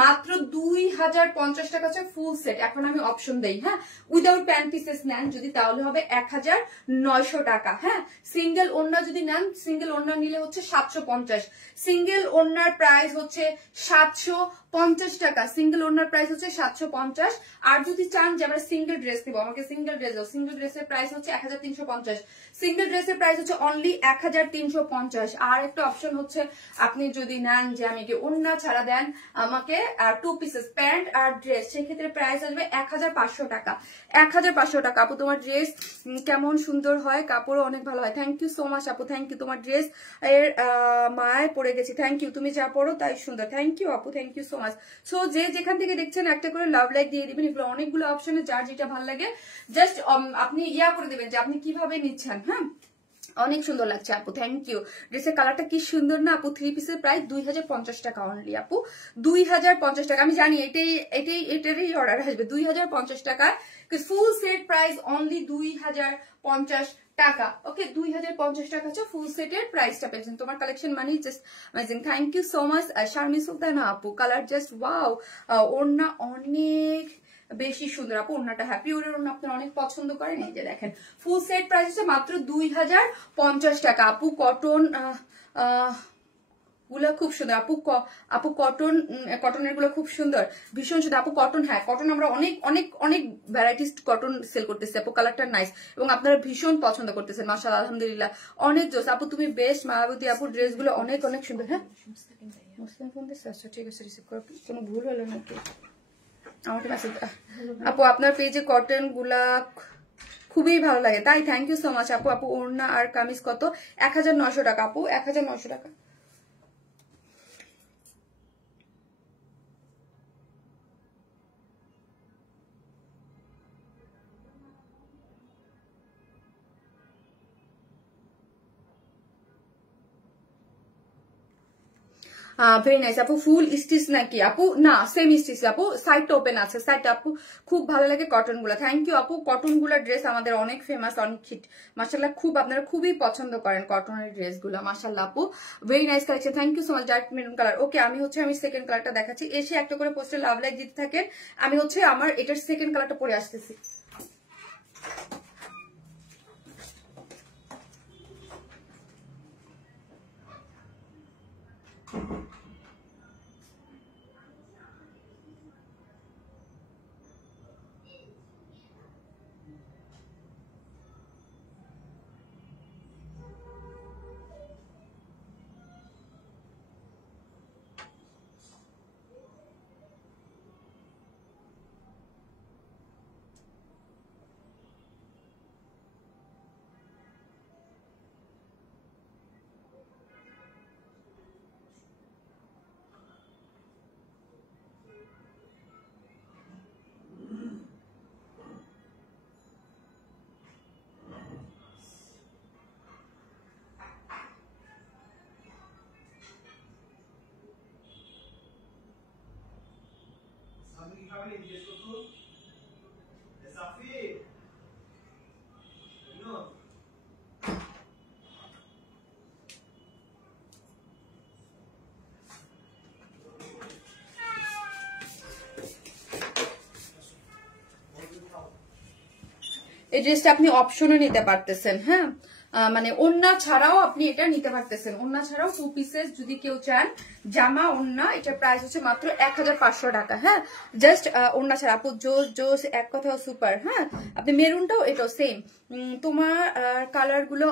মাত্র 2050 টাকা হচ্ছে ফুল সেট। এখন আমি অপশন দেই, হ্যাঁ, উইদাউট প্যান্ট পিসেস নেন যদি তাহলে হবে 1900 টাকা। হ্যাঁ, সিঙ্গেল ওড়না যদি নেন, সিঙ্গেল ওড়না নিলে হচ্ছে 750, সিঙ্গেল ওড়নার প্রাইস হচ্ছে 750 টাকা, সিঙ্গেল ওড়নার প্রাইস হচ্ছে 750। আর যদি চান যে আমরা সিঙ্গেল ড্রেস দিব, আমাকে সিঙ্গেল ড্রেস দাও, সিঙ্গেল ড্রেসের প্রাইস হচ্ছে 1350, সিঙ্গেল ড্রেসের প্রাইস হচ্ছে অনলি 1350। আর একটা অপশন হচ্ছে আপনি যদি নেন যে আমি ওড়না ছাড়া দেন আমাকে 2 পিসেস প্যান্ট আর ড্রেস, সেক্ষেত্রে প্রাইস আসবে 1500 টাকা, 1500 টাকা। আপু তোমার ড্রেস কেমন সুন্দর হয়, কাপড়ও অনেক ভালো হয়। থ্যাংক ইউ সো মাচ আপু, থ্যাংক ইউ। তোমার ড্রেস এর মায় পড়ে গেছি, থ্যাংক ইউ, তুমি যা পড়ো তাই সুন্দর, থ্যাংক ইউ আপু, thank you so much. So যে যেখান থেকে দেখছেন একটা করে লাভ লাইক দিয়ে দিবেন। এগুলো অনেকগুলো অপশনে, যার যেটা ভালো লাগে জাস্ট আপনি ইয়া করে দেবেন যে আপনি কিভাবে নিচ্ছেন। হ্যাঁ, অনেক সুন্দর লাগছে আপু, থ্যাংক ইউ। ড্রেসের কালারটা কি সুন্দর না আপু। 3 পিসের প্রাইস 2050 টাকা অনলি আপু, 2050 টাকা। আমি জানি এটারই অর্ডার আসবে 2050 টাকা। ফুল সেট প্রাইস অনলি 2050 টাকা। ওকে, 2050 টাকা হচ্ছে ফুল সেটের প্রাইসটা পেয়েছেন। তোমার কালেকশন মানে just amazing, thank you so much. Sharmin Sultana আপু, কালার জাস্ট ওয়াও, ওড়না অনেক বেশি সুন্দর আপু, ওড়নাটা হ্যাপি ওড়ের ওড়না আপনারা অনেক পছন্দ করেন। এই যে দেখেন ফুল সেট প্রাইস হচ্ছে মাত্র 2050 টাকা আপু। কটন গুলো খুব সুন্দর আপু, আপু কটনের গুলো খুব সুন্দর, ভীষণ সুন্দর আপু। কটন, হ্যাঁ কটন আমরা অনেক অনেক অনেক ভ্যারাইটিস কটন সেল করতেছি আপু। কালারটা নাইস এবং আপনারা ভীষণ পছন্দ করতেছেন, মাশাআল্লাহ আলহামদুলিল্লাহ, অনেক জোস আপু। তুমি বেস্ট মায়াবতী আপু, ড্রেস গুলো অনেক অনেক সুন্দর। হ্যাঁ, মুসলিম ফোন দিচ্ছে, আচ্ছা ঠিক আছে, রিসিভ করো, কোনো ভুল হলো নাকি আমাকে মেসেজ। আপু আপনার পেজে কটন গুলা খুবই ভালো লাগে তাই, থ্যাংক ইউ সো মাচ আপু। আপু ওড়না আর কামিজ কত? 1900 টাকা আপু, 1900 টাকা। ভেরি নাইস আপু। ফুল স্টিচ নাকি আপু? না, সেম স্টিচ আপু, সাইডটা ওপেন আছে, সাইডটা আপু খুব ভালো লাগে কটন গুলা। থ্যাংক ইউ আপু। কটন গুলার ড্রেস আমাদের অনেক ফেমাস, অনেক হিট, মাশাআল্লাহ, খুব আপনারা খুবই পছন্দ করেন কটনের ড্রেস গুলা, মাশাআল্লাহ আপু। Very nice collection, thank you so much. Dark maroon colour. Okay, আমি সেকেন্ড কালারটা দেখাচ্ছি। এসে একটা করে পোস্টে লাভ লাইক দিতে থাকেন, আমি আমার এটার সেকেন্ড কালারটা পরে আসতেছি। এই ড্রেসটা আপনি অপশনে নিতে পারতেছেন, হ্যাঁ, মানে ওড়না ছাড়াও আপনি এটা নিতে পারতেছেন, ওড়না ছাড়াও 2 পিসেস যদি কেউ চান জামা ওড়না, এটার প্রাইস হচ্ছে মাত্র 1500 টাকা। হ্যাঁ, জাস্ট ওড়না ছাড়া আপু, জোস জোস, এক কথা সুপার। হ্যাঁ, আপনি মেরুনটাও এটাও সেম। তোমার কালার গুলো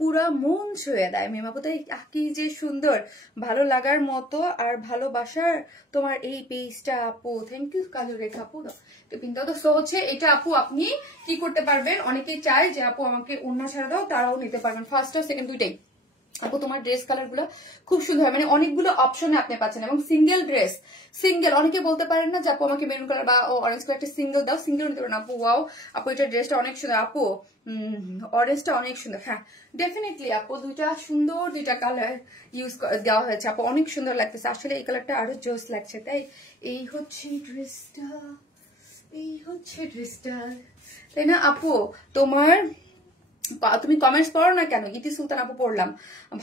পুরা মন ছুঁয়ে দেয় মেমাপু, তাই কি যে সুন্দর, ভালো লাগার মতো আর ভালোবাসার তোমার এই পেজটা আপু। থ্যাংক ইউ কাজু রেখা আপু। তো পিন্তা তো সো হচ্ছে এটা আপু, আপনি কি করতে পারবেন, অনেকেই চায় যে আপু আমাকে ওড়না ছাড়া দাও, তারাও নিতে পারবেন, ফার্স্ট আর সেকেন্ড দুইটাই। আপু তোমার ড্রেস কালার গুলো খুব সুন্দর, মানে অনেকগুলো অপশনে আপনি পাচ্ছেন এবং সিঙ্গেল ড্রেস, সিঙ্গেল অনেকে বলতে পারেন না যে আপু আমাকে মেরুন কালার বা অরেঞ্জ কালার একটা সিঙ্গেল দাও, সিঙ্গেল নিতে পারেন আপু। ওয়াও আপু, এটা ড্রেসটা অনেক সুন্দর আপু, অরেঞ্জটা অনেক সুন্দর। হ্যাঁ ডেফিনেটলি আপু, দুইটা কালার ইউজ দেওয়া হয়েছে আপু, অনেক সুন্দর লাগতেছে। আসলে এই কালারটা আরো জোস লাগছে, তাই এই হচ্ছে ড্রেসটা, তাই না আপু। তোমার তুমি কমেন্টস পড়ো না কেন? ইতি সুলতান আপু পড়লাম,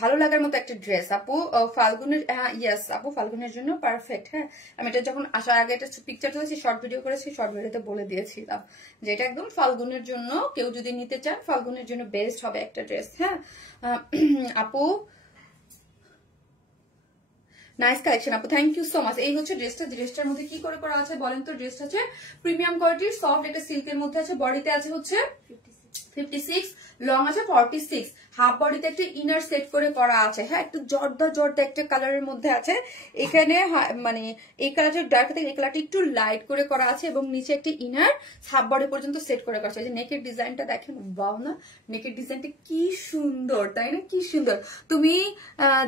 ভালো লাগার মতো একটা ড্রেস আপু। ফাল্গুনের, হ্যাঁ ইয়েস আপু, ফাল্গুনের জন্য পারফেক্ট। হ্যাঁ, আমি এটা যখন আসার আগে একটা পিকচার তুলেছি, শর্ট ভিডিও করেছি, শর্ট ভিডিওতে বলে দিয়েছিলাম যে এটা একদম ফাল্গুনের জন্য, কেউ যদি নিতে চান ফাল্গুনের জন্য বেস্ট হবে একটা ড্রেস। হ্যাঁ আপু, নাইস কালেকশন আপু, থ্যাংক ইউ সো মাচ। এই হচ্ছে ড্রেসটা, ড্রেসটার মধ্যে কি করে করা আছে বলেন তো? ড্রেসটা আছে প্রিমিয়াম কোয়ালিটির সফট একটা সিল্কের মধ্যে আছে, বডিতে আছে হচ্ছে 56, লং আছে 46, হাফ বডিতে একটা ইনার সেট করে করা আছে। হ্যাঁ, একটু জর্দা জর্দা একটা কালারের মধ্যে আছে এখানে, মানে এই কালারটা ডার্ক থেকে এই কালারটা একটু লাইট করে করা আছে, এবং নিচে একটা ইনার হাফ বডি পর্যন্ত সেট করে করা আছে। এই যে নেকের ডিজাইনটা দেখেন, বাও না, নেকের ডিজাইনটা কি সুন্দর, তাই না? কি সুন্দর, তুমি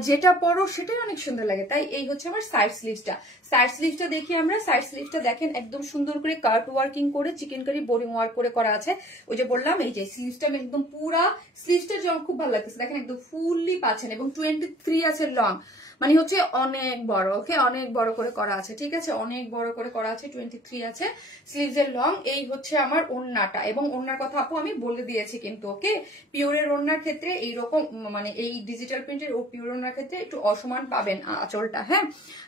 যেটা পরো সেটাই অনেক সুন্দর লাগে। তাই এই হচ্ছে আমার সাইড স্লিভসটা। সাইড স্লিভসটা দেখি আমরা, সাইড স্লিভসটা দেখেন একদম সুন্দর করে কাট ওয়ার্কিং করে, চিকেন কারি বোরিং ওয়ার্ক করে করা আছে। ওই যে বললাম, এই যে স্লিভসটা একদম পুরা স্লিভসটা যেমন খুব ভালো লাগতেছে, দেখেন একদম ফুললি পাচ্ছেন, এবং 23 আছে লং, মানে হচ্ছে অনেক বড়। ওকে, অনেক বড় করে করা আছে, ঠিক আছে, অনেক বড় করে করা আছে, 23 আছে স্লিভস এর লং। এই হচ্ছে আমার ওড়নাটা, এবং ওড়নার কথা আপু আমি বলে দিয়েছি কিন্তু। ওকে, পিওরের ওড়নার ক্ষেত্রে এইরকম, মানে এই ডিজিটাল প্রিন্টের ও পিওর ওড়নার ক্ষেত্রে একটু অসমান পাবেন আঁচলটা। হ্যাঁ,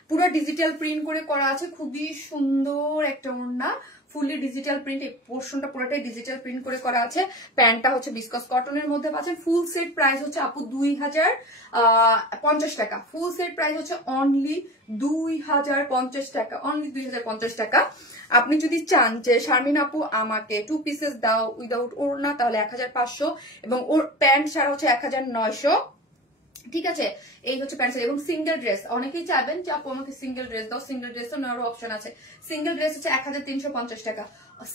পুরো ডিজিটাল প্রিন্ট করে করা আছে, খুবই সুন্দর একটা ওড়না, ফুললি ডিজিটাল প্রিন্ট। এই পোর্শনটা পুরোটাই ডিজিটাল প্রিন্ট করে করা আছে। প্যান্টটা হচ্ছে বিসকস কটনের মধ্যে পাচ্ছেন। ফুল সেট প্রাইস হচ্ছে আপু 2050 টাকা। ফুল সেট প্রাইস হচ্ছে অনলি 2050 টাকা, অনলি 2050 টাকা। আপনি যদি চান যে শারমিন আপু আমাকে 2 পিসেস দাও উইদাউট ওড়না, তাহলে 1500, এবং ওর প্যান্ট ছাড়া হচ্ছে 1900, ঠিক আছে। এই হচ্ছে প্যান্ট, এবং সিঙ্গেল ড্রেস অনেকেই চাইবেন যে আপু আমাকে সিঙ্গেল ড্রেস দাও, সিঙ্গেল ড্রেস তো নেওয়ারও অপশন আছে। সিঙ্গেল ড্রেস হচ্ছে 1350 টাকা,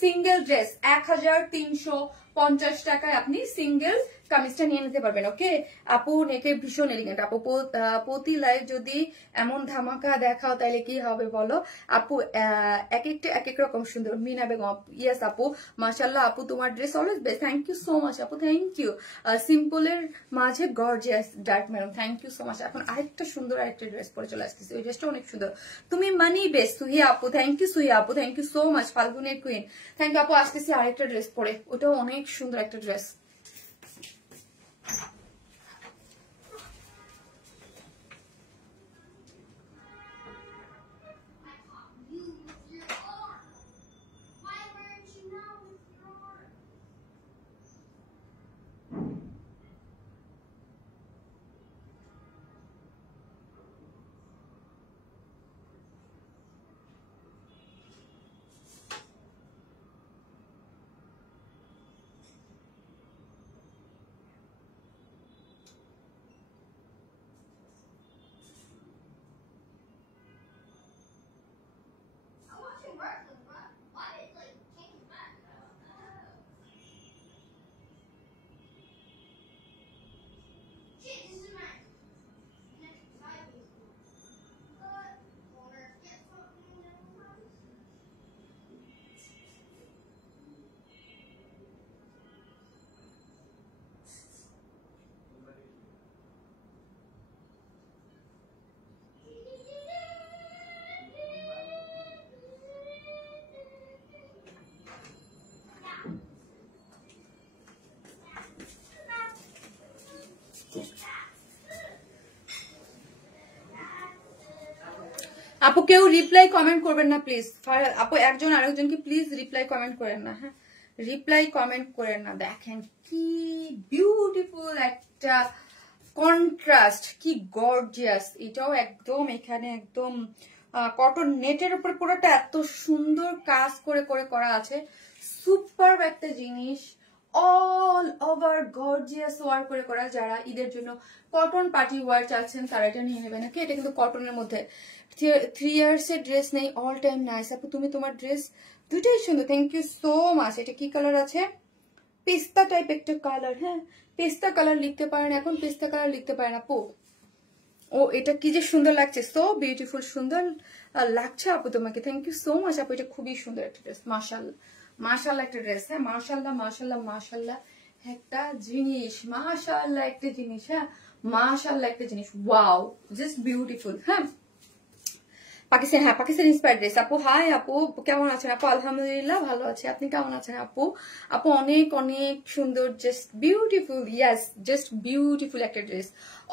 সিঙ্গেল ড্রেস 1350 টাকায় আপনি সিঙ্গেল কামিজটা নিয়ে নিতে পারবেন। ওকে আপু, নেকে ভীষণ এলিগেন্ট আপু, প্রতি লাইভ যদি এমন ধামাকা দেখাও তাহলে কি হবে বলো আপু? এক একটা এক এক রকম সুন্দর। মিনা বেগম, ইয়েস আপু, মাশাল্লাহ আপু, তোমার dress always best, thank you so much আপু, থ্যাংক ইউ। সিম্পলের মাঝে gorgeous, dark madam, thank you so much. এখন আরেকটা সুন্দর আরেকটা ড্রেস পরে চলে আসতেছি, ওই ড্রেসটা অনেক সুন্দর। তুমি মানি বেস্ট, সুহিয়া আপু, থ্যাংক ইউ সুহিয়া আপু, থ্যাংক ইউ সো মাচ। ফাল্গুনের কুইন, থ্যাংক ইউ আপু। আসতেছি আরেকটা ড্রেস পরে, ওটাও অনেক সুন্দর একটা ড্রেস। আপু কেউ রিপ্লাই কমেন্ট করবেন না প্লিজ। আপু একজন আরেকজনকে প্লিজ রিপ্লাই কমেন্ট করেন না। হ্যাঁ, রিপ্লাই কমেন্ট করেন না। দেখেন কি বিউটিফুল একটা কন্ট্রাস্ট, কি গর্জিয়াস। এটাও একদম এখানে একদম কটন নেটের উপর পুরোটা এত সুন্দর কাজ করে করে করা আছে। সুপার একটা জিনিস, অল ওভার গর্জিয়াস ওয়ার্ক করে করা। যারা ঈদের জন্য কটন পার্টি ওয়ার চাচ্ছেন তারা এটা নিয়ে নেবেন। ওকে, এটা কিন্তু কটনের মধ্যে। 3 ইয়ার্স এর ড্রেস নেই, অল টাইম নাইস আপু, তুমি তোমার ড্রেস দুইটাই সুন্দর, থ্যাংক ইউ সো মাচ। এটা কি কালার আছে? পেস্তা টাইপ একটা কালার। হ্যাঁ, পেস্তা কালার লিখতে পারেন, এখন পেস্তা কালার লিখতে পারেন আপু। ও এটা কি যে সুন্দর লাগছে, সো বিউটিফুল, সুন্দর লাগছে আপু তোমাকে, থ্যাংক ইউ সো মাচ আপু। এটা খুবই সুন্দর একটা ড্রেস, মাশাআল্লাহ মাশাআল্লাহ একটা ড্রেস। হ্যাঁ, মাশাআল্লাহ মাশাআল্লাহ মাশাআল্লাহ একটা জিনিস, মাশাআল্লাহ একটা জিনিস। হ্যাঁ, মাশাআল্লাহ একটা জিনিস, ওয়াও, জাস্ট বিউটিফুল। হ্যাঁ, পাকিস্তান, হ্যাঁ পাকিস্তান ইন্সপায়ার্ড ড্রেস। আপু হাই আপু, কেমন আছেন আপু? আলহামদুলিল্লাহ ভালো আছি, আপনি কেমন আছেন আপু? আপু অনেক অনেক সুন্দর, জাস্ট বিউটিফুল, ইয়াস জাস্ট বিউটিফুল একটা ড্রেস,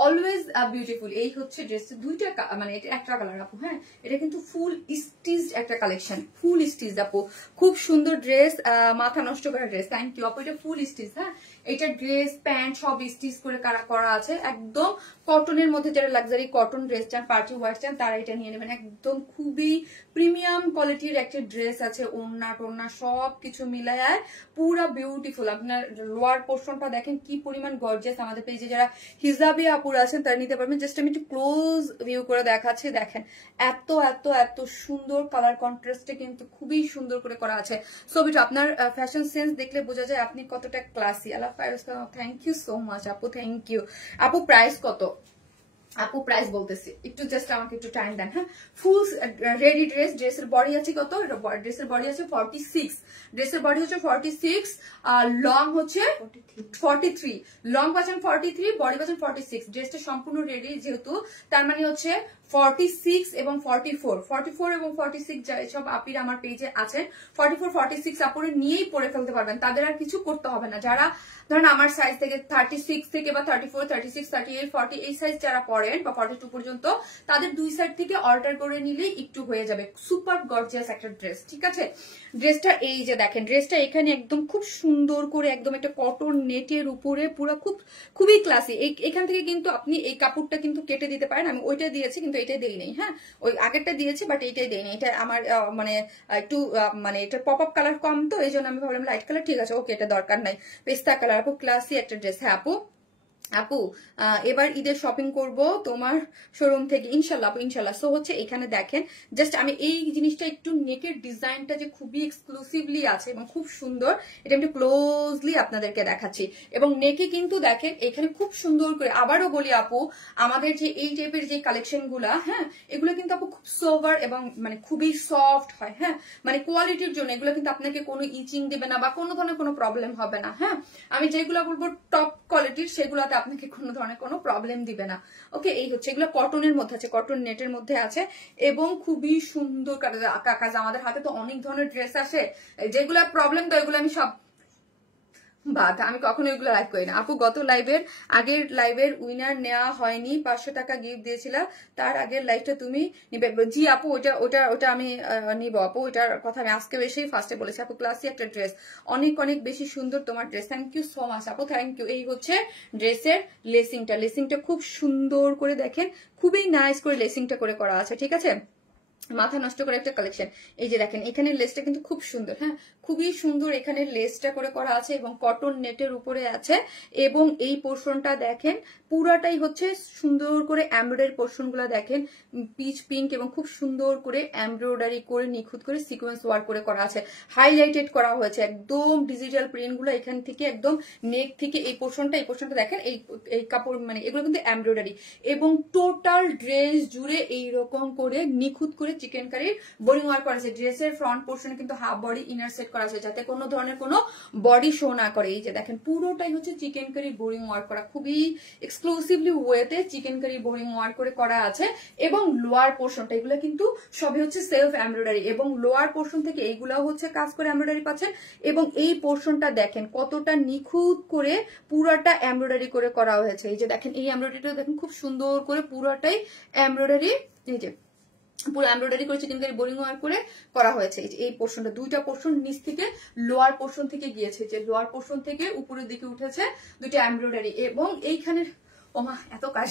অলওয়েজ বিউটিফুল। এই হচ্ছে ড্রেস দুইটা মানে এটা একটা কালার আপু, হ্যাঁ এটা কিন্তু ফুল স্টিচ একটা কালেকশন, ফুল স্টিচ আপু, খুব সুন্দর ড্রেস, মাথা নষ্ট করা ড্রেস। থ্যাংক ইউ আপু, এটা ফুল স্টিচ, হ্যাঁ এটা ড্রেস প্যান্ট সব স্টিচ করে করা আছে, একদম কটনের মধ্যে। যারা লাক্সারি কটন ড্রেস চান, পার্টি ওয়ার চান, তারা এটা নিয়ে নেবেন। একদম খুবই প্রিমিয়াম কোয়ালিটির একটা ড্রেস আছে, ওড়না টোড়না সব কিছু মিলায় পুরা বিউটিফুল। আপনার লোয়ার পোর্শনটা দেখেন কি পরিমাণ গর্জিয়াস। আমাদের পেজে যারা হিজাবি আপুরা আছেন তারা নিতে পারবেন। জাস্ট আমি একটু ক্লোজ ভিউ করে দেখাচ্ছি, দেখেন এত এত এত সুন্দর কালার কন্ট্রাস্টে কিন্তু খুবই সুন্দর করে করা আছে। ছবিটা আপনার ফ্যাশন সেন্স দেখলে বোঝা যায় আপনি কতটা ক্লাসি। আল্লাহ Fairuz Khan, thank you so much আপু, থ্যাংক ইউ আপু। প্রাইস কত আপু? প্রাইস বলতেছি, একটু জাস্ট আমাকে একটু টাইম দেন। হ্যাঁ ফুল রেডি ড্রেস, ড্রেসের বডি আছে কত? ড্রেসের বডি আছে 46, ড্রেসের বডি হচ্ছে 46, লং হচ্ছে 43, লং পাচ্ছেন 43, বডি পাচ্ছেন 46। ড্রেসটা সম্পূর্ণ রেডি যেহেতু, তার মানে হচ্ছে 46 এবং 44 এবং 46 সব আপির আমার পেজে আছেন, 44 46 আপুরে নিয়েই পরে ফেলতে পারবেন, তাদের আর কিছু করতে হবে না। যারা ধরেন আমার সাইজ থেকে 36 থেকে বা 34 36 38 40 এই সাইজ যারা পরেন বা 42 পর্যন্ত, তাদের দুই সাইড থেকে অল্টার করে নিলেই একটু হয়ে যাবে। সুপার গর্জিয়াস একটা ড্রেস, ঠিক আছে। ড্রেসটা এই যে দেখেন, ড্রেসটা এখানে একদম খুব সুন্দর করে একদম একটা কটন নেটের উপরে পুরো খুবই ক্লাসি। এখান থেকে কিন্তু আপনি এই কাপড়টা কিন্তু কেটে দিতে পারেন, আমি ওইটা দিয়েছি কিন্তু এটাই দেই নেই, হ্যাঁ ওই আগেরটা দিয়েছি বাট এইটাই দেই নেই। এটা আমার মানে একটু মানে এটা পপ আপ কালার কম, তো এই জন্য আমি ভাবলাম লাইট কালার ঠিক আছে, ওকে এটা দরকার নাই, পেস্তা কালার। আপু ক্লাসি একটা ড্রেস। হ্যাঁ আপু, আপু এবার ঈদের শপিং করব তোমার শোরুম থেকে ইনশাল্লাহ আপু, ইনশাল্লাহ। সো হচ্ছে এখানে দেখেন, জাস্ট আমি এই জিনিসটা একটু নেকের ডিজাইনটা যে খুবই এক্সক্লুসিভলি আছে এবং খুব সুন্দর, এটা একটু ক্লোজলি আপনাদেরকে দেখাচ্ছি। এবং নেকে কিন্তু দেখেন এখানে খুব সুন্দর করে, আবারও বলি আপু আমাদের যে এই টাইপের যে কালেকশন গুলা, হ্যাঁ এগুলো কিন্তু আপু খুব সোভার এবং মানে খুবই সফট হয়, হ্যাঁ মানে কোয়ালিটির জন্য এগুলো কিন্তু আপনাকে কোনো ইচিং দেবে না বা কোনো ধরনের কোনো প্রবলেম হবে না। হ্যাঁ আমি যেগুলো বলবো টপ কোয়ালিটির সেগুলোতে আপনাকে কোনো ধরনের কোনো প্রবলেম দিবে না। ওকে এই হচ্ছে, এগুলো কটনের মধ্যে আছে, কটন নেটের মধ্যে আছে এবং খুবই সুন্দর কাজ। আমাদের হাতে তো অনেক ধরনের ড্রেস আসে, যেগুলো প্রবলেম তো এগুলো আমি সব বাদ, আমি কখনো এগুলো লাইভ করি না। আপু গত আগের লাইভের উইনার নেওয়া হয়নি, 500 টাকা গিফট দিয়েছিলাম, তার আগের লাইভটা তুমি নিবে? জি আপু ওটা ওটা ওটা আমি নিব আপু, ওইটার কথা আমি আজকে বেশি ফার্স্টে বলেছি আপু। ক্লাসি একটা ড্রেস, অনেক অনেক বেশি সুন্দর তোমার dress, thank you so much আপু, থ্যাংক ইউ। এই হচ্ছে ড্রেসের লেসিংটা খুব সুন্দর করে দেখেন, খুবই নাইস করে লেসিংটা করে করা আছে, ঠিক আছে। মাথা নষ্ট করে একটা কালেকশন। এই যে দেখেন এখানে লেসটা কিন্তু খুব সুন্দর, হ্যাঁ খুবই সুন্দর এখানে লেসটা করে করা আছে এবং কটন নেটের উপরে আছে। এবং এই পোর্শনটা দেখেন পুরাটাই হচ্ছে সুন্দর করে এমব্রয়ডারি পোর্শন গুলা দেখেন, পিচ পিঙ্ক এবং খুব সুন্দর করে এমব্রয়ডারি করে নিখুঁত করে সিকোয়েন্স ওয়ার্ক করে করা আছে, হাইলাইটেড করা হয়েছে একদম ডিজিটাল প্রিন্ট গুলো এখান থেকে একদম নেক থেকে এই পোর্শনটা দেখেন, এই কাপড় মানে এগুলো কিন্তু এমব্রয়ডারি এবং টোটাল ড্রেস জুড়ে এইরকম করে নিখুঁত করে চিকেন কারির বোরিং ওয়ার্ক করা আছে। ড্রেসের ফ্রন্ট পোর্শনে কিন্তু হাফ বডি ইনার সেট করা আছে যাতে কোনো ধরনের কোনো বডি শো না করে। এই যে দেখেন পুরোটাই হচ্ছে চিকেন কারি বোরিং ওয়ার্ক করা, খুবই এক্সক্লুসিভলি ওয়েতে চিকেন কারি বোরিং ওয়ার্ক করে করা আছে। এবং লোয়ার পোর্শনটা এগুলো কিন্তু সবই হচ্ছে সেলফ এমব্রয়ডারি এবং লোয়ার পোর্শন থেকে এইগুলাও হচ্ছে কাজ করে এমব্রয়ডারি পাচ্ছেন। এবং এই পোর্শনটা দেখেন কতটা নিখুঁত করে পুরাটা এমব্রয়ডারি করে করা হয়েছে। এই যে দেখেন এই এমব্রয়ডারিটা দেখেন খুব সুন্দর করে পুরাটাই এমব্রয়ডারি, এই যে পুরো এমব্রয়ডারি করে চিকেন কারি বোরিং ওয়ার্ক করে করা হয়েছে। এই পোর্শনটা দুইটা পোর্শন নিচ থেকে লোয়ার পোর্শন থেকে গিয়েছে, যে লোয়ার পোর্শন থেকে উপরের দিকে উঠেছে দুইটা এমব্রয়ডারি। এবং এইখানের ওমা এত কাজ,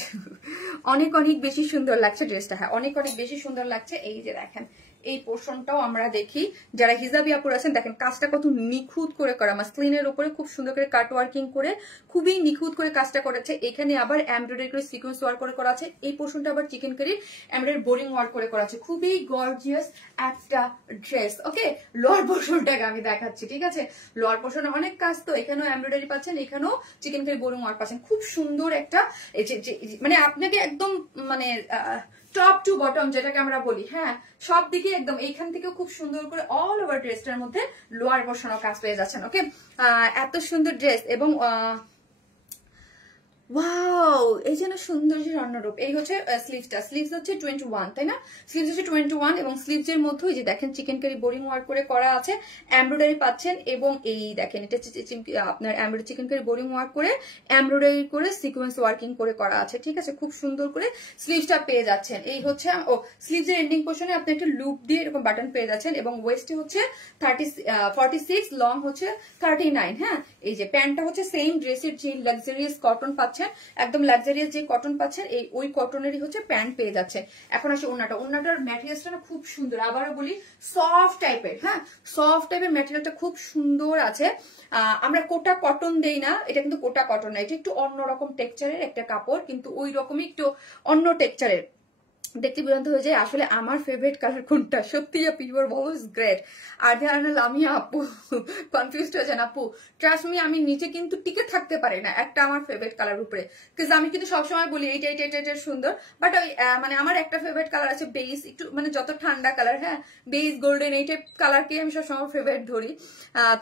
অনেক অনেক বেশি সুন্দর লাগছে ড্রেসটা, হ্যাঁ অনেক অনেক বেশি সুন্দর লাগছে। এই যে দেখেন এই পোর্শনটাও আমরা দেখি, যারা হিজাবি আপুর আছেন দেখেন কাজটা কত নিখুঁত করে করা, মাসলিনের উপরে খুব সুন্দর করে কাট ওয়ার্কিং করে খুবই নিখুঁত করে কাজটা করেছে। এখানে আবার এমব্রয়ডারি করে সিকোয়েন্স ওয়ার্ক করে করা আছে, এই পোর্শনটা আবার chicken curry embroidery boring work করে করা আছে, খুবই গর্জিয়াস একটা ড্রেস। ওকে লোয়ার পোর্শনটাকে আমি দেখাচ্ছি, ঠিক আছে। লোয়ার পোর্শনে অনেক কাজ, তো এখানেও এমব্রয়ডারি পাচ্ছেন, এখানেও চিকেন কারি বোরিং ওয়ার্ক পাচ্ছেন, খুব সুন্দর একটা মানে আপনাকে একদম মানে টপ টু বটম যেটাকে আমরা বলি, হ্যাঁ সব দিকে একদম এইখান থেকে খুব সুন্দর করে অল ওভার ড্রেসটার মধ্যে লোয়ার পোর্শনও কাজ পেয়ে যাচ্ছেন। ওকে এত সুন্দর ড্রেস এবং ওয়াও, এই যেন সৌন্দর্যের অন্যরূপ। এই হচ্ছে স্লিভসটা, স্লিভস হচ্ছে 21, তাই না? স্লিভস হচ্ছে 21 এবং স্লিভস এর মধ্যে যে দেখেন চিকেন কারি বোরিং ওয়ার্ক করে করা আছে, এমব্রয়ডারি পাচ্ছেন এবং এই দেখেন এটা আপনার embroidery chicken curry boring work করে এমব্রয়ডারি করে সিকোয়েন্স ওয়ার্কিং করে করা আছে, ঠিক আছে? খুব সুন্দর করে স্লিভসটা পেয়ে যাচ্ছেন। এই হচ্ছে ও স্লিভস এর এন্ডিং পোর্শনে আপনি একটা লুপ দিয়ে এরকম বাটন পেয়ে যাচ্ছেন এবং ওয়েস্টে হচ্ছে 46, লং হচ্ছে 39। হ্যাঁ, এই যে প্যান্টটা হচ্ছে সেম ড্রেসের যে লাক্সারিয়াস কটন পাচ্ছেন, একদম লাক্সারিয়াস যে কটন পাচ্ছেন এই ওই কটনেরই হচ্ছে প্যান্ট পেয়ে যাচ্ছে। এখন আসে ওন্নাটা, ওন্নাটার ম্যাটেরিয়ালসটা না খুব সুন্দর, আবারও বলি সফট টাইপের। হ্যাঁ, সফট টাইপের ম্যাটেরিয়ালটা খুব সুন্দর আছে। আমরা কোটা কটন দেই না, এটা কিন্তু কোটা কটন না, এটা একটু অন্যরকম টেক্সচারের একটা কাপড়, কিন্তু ওই রকমই একটু অন্য টেক্সচারের। দেখতে বিরন্ত হয়ে যায় আসলে আমার ফেভারিট কালার কোনটা। সত্যি আপু ইউ আর অলওয়েজ গ্রেট। আর জানাল আমি আপু কনফিউজ হয়ে যান আপু, ট্রাস্ট মি আমি নিচে কিন্তু টিকে থাকতে পারি না একটা আমার ফেভারিট কালার উপরে, বিকজ আমি কিন্তু সবসময় বলি এইটা এটা এটা এটা সুন্দর, বাট ওই মানে আমার একটা ফেভারিট কালার আছে বেস, একটু মানে যত ঠান্ডা কালার, হ্যাঁ বেস গোল্ডেন এই টাইপ কালারকে আমি সবসময় ফেভারিট ধরি।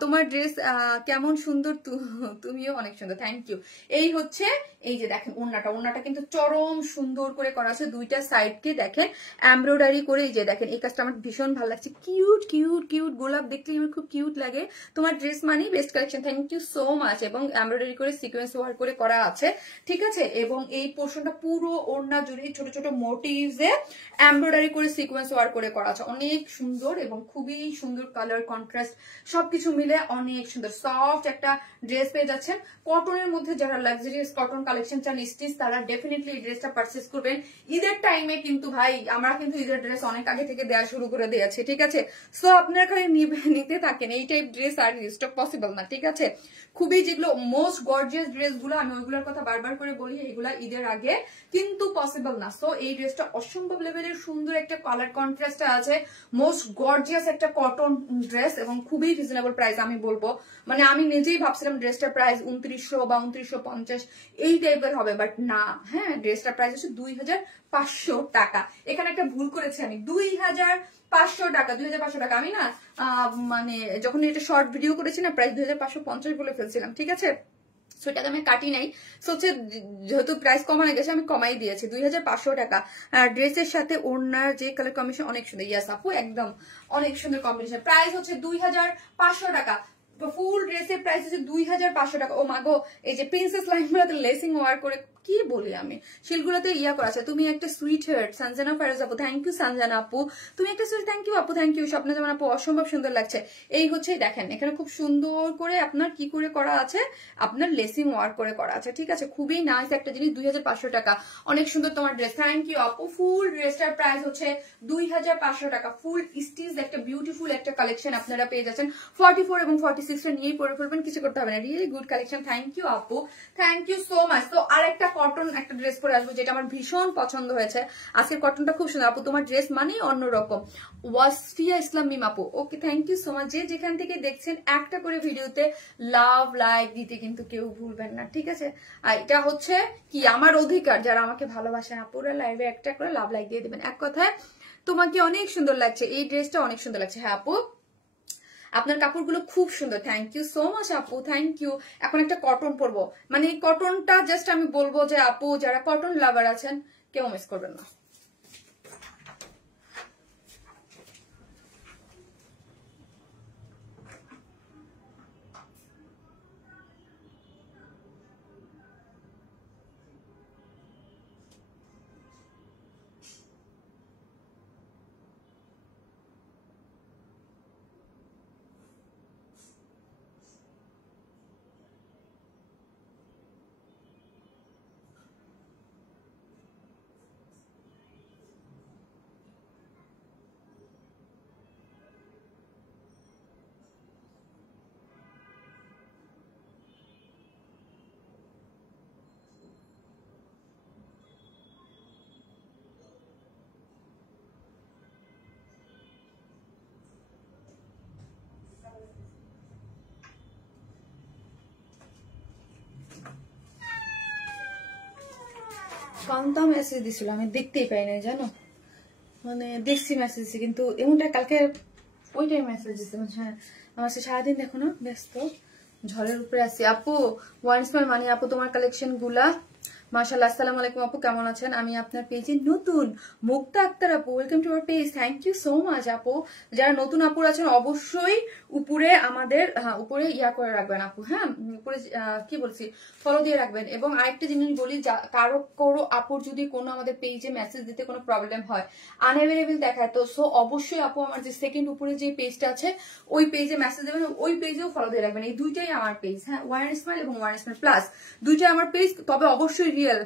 তোমার ড্রেস কেমন সুন্দর, তুমিও অনেক সুন্দর, থ্যাংক ইউ। এই হচ্ছে এই যে দেখেন ওন্নাটা, ওন্নাটা কিন্তু চরম সুন্দর করে করা আছে, দুইটা সাইডকে দেখেন এমব্রয়ডারি করে। এই যে দেখেন এই কাজটা আমার ভীষণ ভালো লাগছে, কিউট কিউট কিউট, গোলাপ দেখতে আমার খুব কিউট লাগে। তোমার ড্রেস মানে best collection, thank you so much. এবং এমব্রয়ডারি করে সিকোয়েন্স ওয়ার্ক করে করা আছে, ঠিক আছে? এবং এই পোর্শনটা পুরো ওড়না জুড়ে ছোট ছোট মোটিভসে এমব্রয়ডারি করে সিকোয়েন্স ওয়ার্ক করে করা আছে, অনেক সুন্দর এবং খুবই সুন্দর কালার কন্ট্রাস্ট সবকিছু মিলে অনেক সুন্দর সফট একটা ড্রেস পেয়ে যাচ্ছেন। কটনের মধ্যে যারা লাক্সারিয়াস কটন কালেকশন চান স্টিচ, তারা ডেফিনেটলি এই ড্রেসটা পারচেস করবেন। ঈদের টাইমে কিন্তু ভাই আমরা কিন্তু ঈদের ড্রেস অনেক আগে থেকে দেওয়া শুরু করে দিয়েছি, ঠিক আছে? সো আপনারা খালি নিতে থাকেন, এই টাইপ ড্রেস আর রিস্টক পসিবল না, ঠিক আছে? খুবই যেগুলো মোস্ট গর্জিয়াস ড্রেস গুলো, আমি ওইগুলোর কথা বারবার করে বলি, এগুলা ঈদের আগে কিন্তু পসিবল না। সো এই ড্রেসটা অসম্ভব লেভেলের সুন্দর একটা কালার কন্ট্রাস্ট আছে, মোস্ট গর্জিয়াস একটা কটন ড্রেস এবং খুবই রিজনেবল প্রাইস আমি বলবো। মানে আমি নিজেই ভাবছিলাম ড্রেসটার প্রাইস 2900 বা 2950 এই টাইপের হবে, বাট না। হ্যাঁ, ড্রেসটার প্রাইস হচ্ছে 2500 টাকা। এখানে একটা ভুল করেছি আমি, 2500 টাকা, 2500 টাকা। আমি না মানে যখন এটা শর্ট ভিডিও করেছি না প্রাইস 2550 বলে ফেলছিলাম, ঠিক আছে? সেটাকে আমি কাটি নাই, হচ্ছে যেহেতু প্রাইস কমানো গেছে আমি কমাই দিয়েছি 2500 টাকা। ড্রেসের সাথে ওড়নার যে কালার কম্বিনেশন অনেক সুন্দর। ইয়াস আপু একদম অনেক সুন্দর কম্বিনেশন। প্রাইস হচ্ছে 2500 টাকা, ফুল ড্রেসের প্রাইস হচ্ছে 2500 টাকা। ও মাগো, এই যে প্রিন্সেস লাইন গুলোতে লেসিং ওয়ার্ক করে কি বলি আমি, শিলগুলোতে ইয়া করা আছে। তুমি একটা সুইট হার্ট, সঞ্জনা ফারাজ আপু, থ্যাংক ইউ সঞ্জনা আপু, তুমি একটা সুইট, থ্যাংক ইউ আপু, থ্যাংক ইউ স্বপ্ন জামান আপু, অসম্ভব সুন্দর লাগছে। এই হচ্ছে দেখেন এখানে খুব সুন্দর করে আপনার কি করে করা আছে, আপনার লেসিং ওয়ার্ক করে করা আছে, ঠিক আছে? খুবই নাইস একটা জিনিস, 2500 টাকা, অনেক সুন্দর তোমার ড্রেস, থ্যাংক ইউ আপু। ফুল ড্রেসটার প্রাইস হচ্ছে 2500 টাকা, ফুল স্টিচ একটা বিউটিফুল একটা কালেকশন আপনারা পেয়ে যাচ্ছেন। 44 এবং 46 নিয়েই পরে ফেলবেন, কিছু করতে হবে না, really good collection, thank you আপু, থ্যাংক ইউ সো মাচ। তো আরেকটা কটন একটা ড্রেস পরে আসবো যেটা আমার ভীষণ পছন্দ হয়েছে, আজকের কটনটা খুব সুন্দর আপু, তোমার ড্রেস মানেই অন্যরকম। ওয়াসফিয়া ইসলাম মিম আপু, okay thank you so much. যে যেখান থেকে দেখছেন একটা করে ভিডিওতে লাভ লাইক দিতে কিন্তু কেউ ভুলবেন না, ঠিক আছে? আর এটা হচ্ছে কি আমার অধিকার, যারা আমাকে ভালোবাসেন আপুরা লাইভে একটা করে লাভ লাইক দিয়ে দিবেন। এক কথায় তোমাকে অনেক সুন্দর লাগছে, এই ড্রেসটা অনেক সুন্দর লাগছে। হ্যাঁ আপু আপনার কাপড়গুলো খুব সুন্দর, থ্যাংক ইউ সো মাচ আপু, থ্যাংক ইউ। এখন একটা কটন পরবো, মানে এই কটনটা জাস্ট আমি বলবো যে আপু যারা কটন লাভার আছেন কেউ মিস করবেন না। কান্তা মেসেজ দিছিল, আমি দেখতেই পাই না জানো, মানে দেখছি মেসেজ দিচ্ছি কিন্তু এমনটা কালকে ওইটাই মেসেজ দিচ্ছে। হ্যাঁ আমার সারাদিন দেখো না ব্যস্ত, ঝড়ের উপরে আছি। আপু ওয়ান স্মাইল মানে আপু তোমার কালেকশন গুলা মাশাআল্লাহ, আসসালামু আলাইকুম আপু, কেমন আছেন? আমি আপনার পেজে নতুন, মুক্তা আক্তার আপু, welcome to our page. Thank you so much আপু। যারা নতুন আপু আছেন অবশ্যই উপরে আমাদের উপরে ইয়া করে রাখবেন আপু, হ্যাঁ উপরে কি বলছি, ফলো দিয়ে রাখবেন। এবং আরেকটা জিনিস বলি, কারো আপুর যদি কোনো আমাদের পেজে মেসেজ দিতে কোনো প্রবলেম হয়, আনঅ্যাভেলেবল দেখায়, তো সো অবশ্যই আপু আমার যে সেকেন্ড উপরে যে পেজটা আছে ওই পেজে মেসেজ দেবেন, ওই পেজেও ফলো দিয়ে রাখবেন। এই দুইটাই আমার পেজ, হ্যাঁ, ওয়ান স্মাইল এবং ওয়ান স্মাইল প্লাস দুইটাই আমার পেজ। তবে অবশ্যই রিয়েল,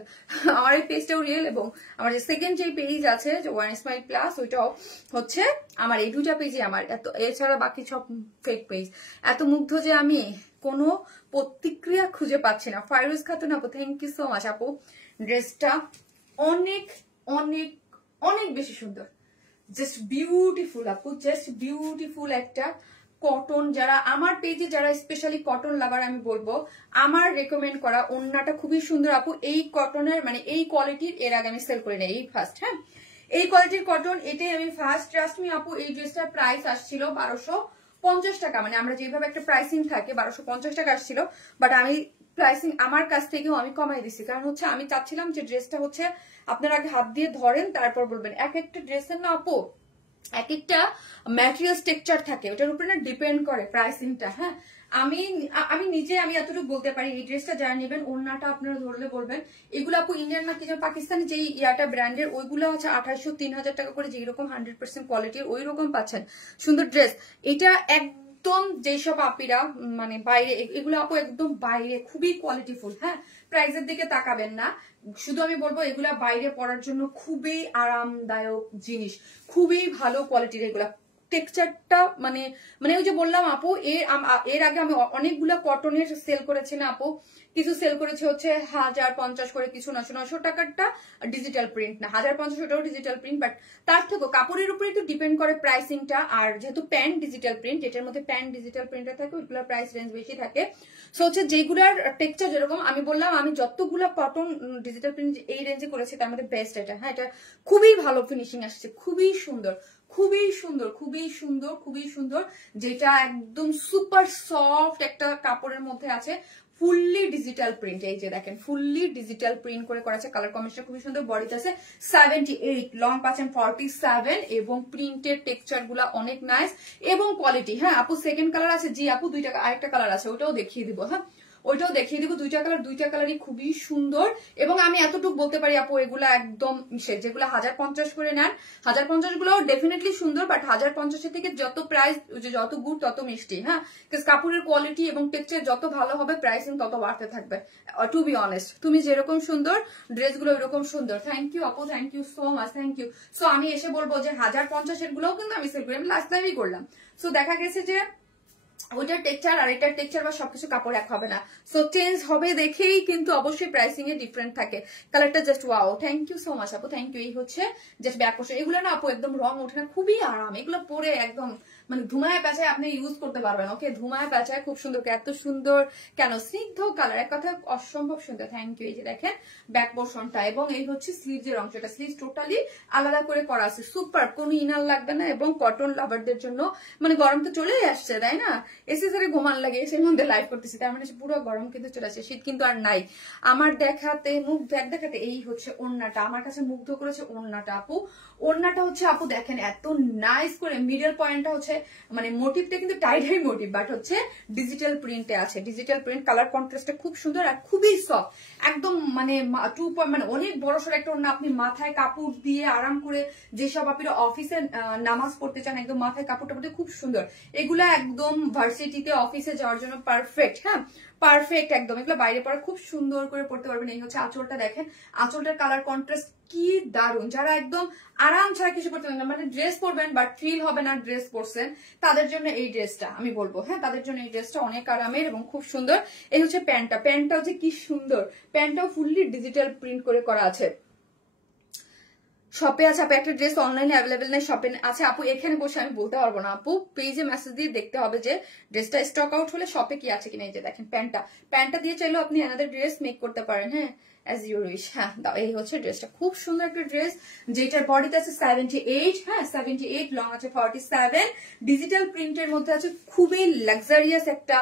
আমার এই পেজটাও রিয়েল, এবং আমার যে সেকেন্ড যে পেজ আছে যে ওয়ান স্মাইল প্লাস ওইটাও হচ্ছে আমার। এই দুইটা পেজে আমার এত, এছাড়া বাকি সব ফেক পেজ। এত মুগ্ধ যে আমি কোনো প্রতিক্রিয়া খুঁজে পাচ্ছি না। ফাইরুজ খাতুন আপু, থ্যাংক ইউ সো মাচ আপু। ড্রেসটা অনেক অনেক অনেক বেশি সুন্দর, জাস্ট বিউটিফুল আপু, জাস্ট বিউটিফুল একটা কটন। যারা আমার পেজে যারা স্পেশালি কটন লাভার, আমি বলবো আমার রেকমেন্ড করা ওড়নাটা খুবই সুন্দর আপু। এই কটনের মানে এই কোয়ালিটির এর আগে আমি সেল করি না, এই ফার্স্ট, হ্যাঁ এই কোয়ালিটির কটন এটাই আমি ফার্স্ট। ট্রাস্ট মি আপু, এই ড্রেসটার প্রাইস আসছিল 1250 টাকা, মানে আমরা যেভাবে একটা প্রাইসিং থাকে 1250 টাকা আসছিল, বাট আমি প্রাইসিং আমার কাছ থেকেও আমি কমাই দিছি, কারণ হচ্ছে আমি চাচ্ছিলাম যে ড্রেসটা হচ্ছে আপনারা আগে হাত দিয়ে ধরেন তারপর বলবেন। এক একটা ড্রেসের না আপু এক একটা ম্যাটেরিয়াল স্ট্রাকচার থাকে, ওটার উপরে না ডিপেন্ড করে প্রাইসিংটা, হ্যাঁ। আমি নিজে আমি এতটুকু বলতে পারি, এই ড্রেসটা যারা নেবেন ওড়নাটা আপনারা ধরলে বলবেন। এগুলো আপু ইন্ডিয়ান না কি যেন পাকিস্তানি যেই ইয়াটা ব্র্যান্ডের, ওইগুলো হচ্ছে 2800 3000 টাকা করে, যেরকম 100% কোয়ালিটির ওই রকম পাচ্ছেন সুন্দর ড্রেস। এটা একদম যেসব আপিরা মানে বাইরে, এগুলো আপু একদম বাইরে খুবই কোয়ালিটিফুল, হ্যাঁ প্রাইসের দিকে তাকাবেন না। শুধু আমি বলবো এগুলা বাইরে পরার জন্য খুবই আরামদায়ক জিনিস, খুবই ভালো কোয়ালিটির এগুলা। টেক্সচারটা মানে মানে ওই যে বললাম আপু, এর আগে আমি অনেকগুলা কটনের সেল করেছি না আপু, কিছু সেল করেছে হচ্ছে 1050 করে, কিছু 900 টাকারটা ডিজিটাল প্রিন্ট না, 1050 ওটাও ডিজিটাল প্রিন্ট, বাট তার থেকেও কাপড়ের উপরে একটু ডিপেন্ড করে প্রাইসিংটা। আর যেহেতু প্যান্ট ডিজিটাল প্রিন্ট, এটার মধ্যে প্যান্ট ডিজিটাল প্রিন্টার থাকে, ওইগুলোর প্রাইস রেঞ্জ বেশি থাকে। সো হচ্ছে যেগুলার টেক্সচার যেরকম, আমি বললাম আমি যতগুলো কটন ডিজিটাল প্রিন্ট এই রেঞ্জে করেছি তার মধ্যে বেস্ট এটা, হ্যাঁ এটা খুবই ভালো ফিনিশিং আসছে, খুবই সুন্দর, খুবই সুন্দর, খুবই সুন্দর, খুবই সুন্দর, যেটা একদম সুপার সফট একটা কাপড়ের মধ্যে আছে, ফুললি ডিজিটাল প্রিন্ট। এই যে দেখেন ফুললি ডিজিটাল প্রিন্ট করে করা আছে, কালার কম্বিনেশন খুবই সুন্দর। বডিতে আছে 78, লং পাচ্ছেন 47, এবং প্রিন্টের টেক্সচার গুলা অনেক নাইস এবং কোয়ালিটি। হ্যাঁ আপু সেকেন্ড কালার আছে, জি আপু দুইটা আরেকটা কালার আছে, ওটাও দেখিয়ে দিব, হ্যাঁ ওইটাও দেখিয়ে দিব। দুইটা কালারই খুবই সুন্দর। এবং আমি এতটুকু বলতে পারি আপু, এগুলা একদম যেগুলো 1050 করে নেন, 1050 গুলো ডেফিনেটলি সুন্দর, বাট 1050 থেকে যত প্রাইস যত গুড তত মিষ্টি, হ্যাঁ কাপড়ের কোয়ালিটি এবং টেক্সচার যত ভালো হবে প্রাইসিং তত বাড়তে থাকবে। টু বি অনেস্ট, তুমি যেরকম সুন্দর ড্রেসগুলো ওইরকম সুন্দর। থ্যাংক ইউ আপু, thank you so much, thank you. So আমি এসে বলবো যে 1050 এর গুলোও কিন্তু আমি সেল করি, আমি লাস্ট টাইমই করলাম। সো দেখা গেছে যে ওইটার টেক্সচার আর এটার টেক্সচার বা সবকিছু কাপড় এক হবে না, সো চেঞ্জ হবে দেখেই কিন্তু অবশ্যই প্রাইসিং এ ডিফারেন্ট থাকে। কালারটা just wow, thank you so much আপু, থ্যাংক ইউ। এই হচ্ছে জাস্ট ব্যাক পোর্শন, এগুলো না আপু একদম রং ওঠে না, খুবই আরাম, এগুলো পরে একদম মানে ধুমায় পেঁচায় আপনি ইউজ করতে পারবেন। ওকে ধুমায় পেঁচায় খুব সুন্দর, এত সুন্দর কেন, স্নিগ্ধ কালার, এক কথা অসম্ভব সুন্দর। Thank you. এই যে দেখেন ব্যাক পোর্শনটা, এবং এই হচ্ছে স্লিভসের অংশটা, স্লিভস টোটালি আলাদা করে করা আছে, সুপার, কোনো ইনার লাগবে না। এবং কটন লাভারদের জন্য, মানে গরম তো চলেই আসছে তাই না, এসে সারে ঘুমান লাগে, এসের মধ্যে লাইভ করতেছি, তার মানে পুরো গরম কিন্তু চলে আসছে, শীত কিন্তু আর নাই। আমার দেখাতে মুখ ব্যাগ দেখাতে এই হচ্ছে ওড়নাটা, আমার কাছে মুগ্ধ করেছে ওড়নাটা আপু। ওড়নাটা হচ্ছে আপু দেখেন এত নাইস করে, মিডল পয়েন্টটা হচ্ছে মানে মোটিভটা কিন্তু টাইডাই মোটিভ, বাট হচ্ছে ডিজিটাল প্রিন্টে আছে, ডিজিটাল প্রিন্ট, কালার কন্ট্রাস্টটা খুব সুন্দর আর খুবই সফট, একদম মানে মানে অনেক বড় সড় একটা ওড়না, আপনি মাথায় কাপড় দিয়ে আরাম করে, যেসব আপনারা অফিসে নামাজ পড়তে চান একদম মাথায় কাপড়টা পড়তে খুব সুন্দর, এগুলা একদম ভার্সিটিতে অফিসে যাওয়ার জন্য পারফেক্ট, হ্যাঁ পারফেক্ট একদম, এগুলো বাইরে পরে খুব সুন্দর করে পড়তে পারবেন। এই হচ্ছে আঁচলটা, দেখেন আঁচলটার কালার কন্ট্রাস্ট কি দারুন, যারা একদম আরাম ছাড়া কিছু করতে পারেন না, মানে ড্রেস পরবেন বাট ফিল হবে না ড্রেস পরছেন, তাদের জন্য এই ড্রেসটা আমি বলবো, হ্যাঁ তাদের জন্য এই ড্রেসটা অনেক আরামের এবং খুব সুন্দর। এই হচ্ছে প্যান্টটা, প্যান্টটা হচ্ছে কি সুন্দর, প্যান্টটাও ফুললি ডিজিটাল প্রিন্ট করে করা আছে। শপে আছে আপু, একটা ড্রেস অনলাইনে অ্যাভেলেবেল নেই, শপে আছে আপু, এখানে বসে আমি বলতে পারবো না আপু, পেজে মেসেজ দিয়ে দেখতে হবে যে ড্রেসটা স্টক আউট হলে শপে কি আছে কিনা। এই যে দেখেন প্যান্টটা দিয়ে চাইলেও আপনি অ্যানাদার ড্রেস মেক করতে পারেন, হ্যাঁ অ্যাজ ইউর উইশ। হ্যাঁ দাও, এই হচ্ছে ড্রেসটা, খুব সুন্দর একটা ড্রেস যেটার বডিতে আছে 78, হ্যাঁ 78, লং আছে 47, ডিজিটাল প্রিন্টের মধ্যে আছে, খুবই লাক্সারিয়াস একটা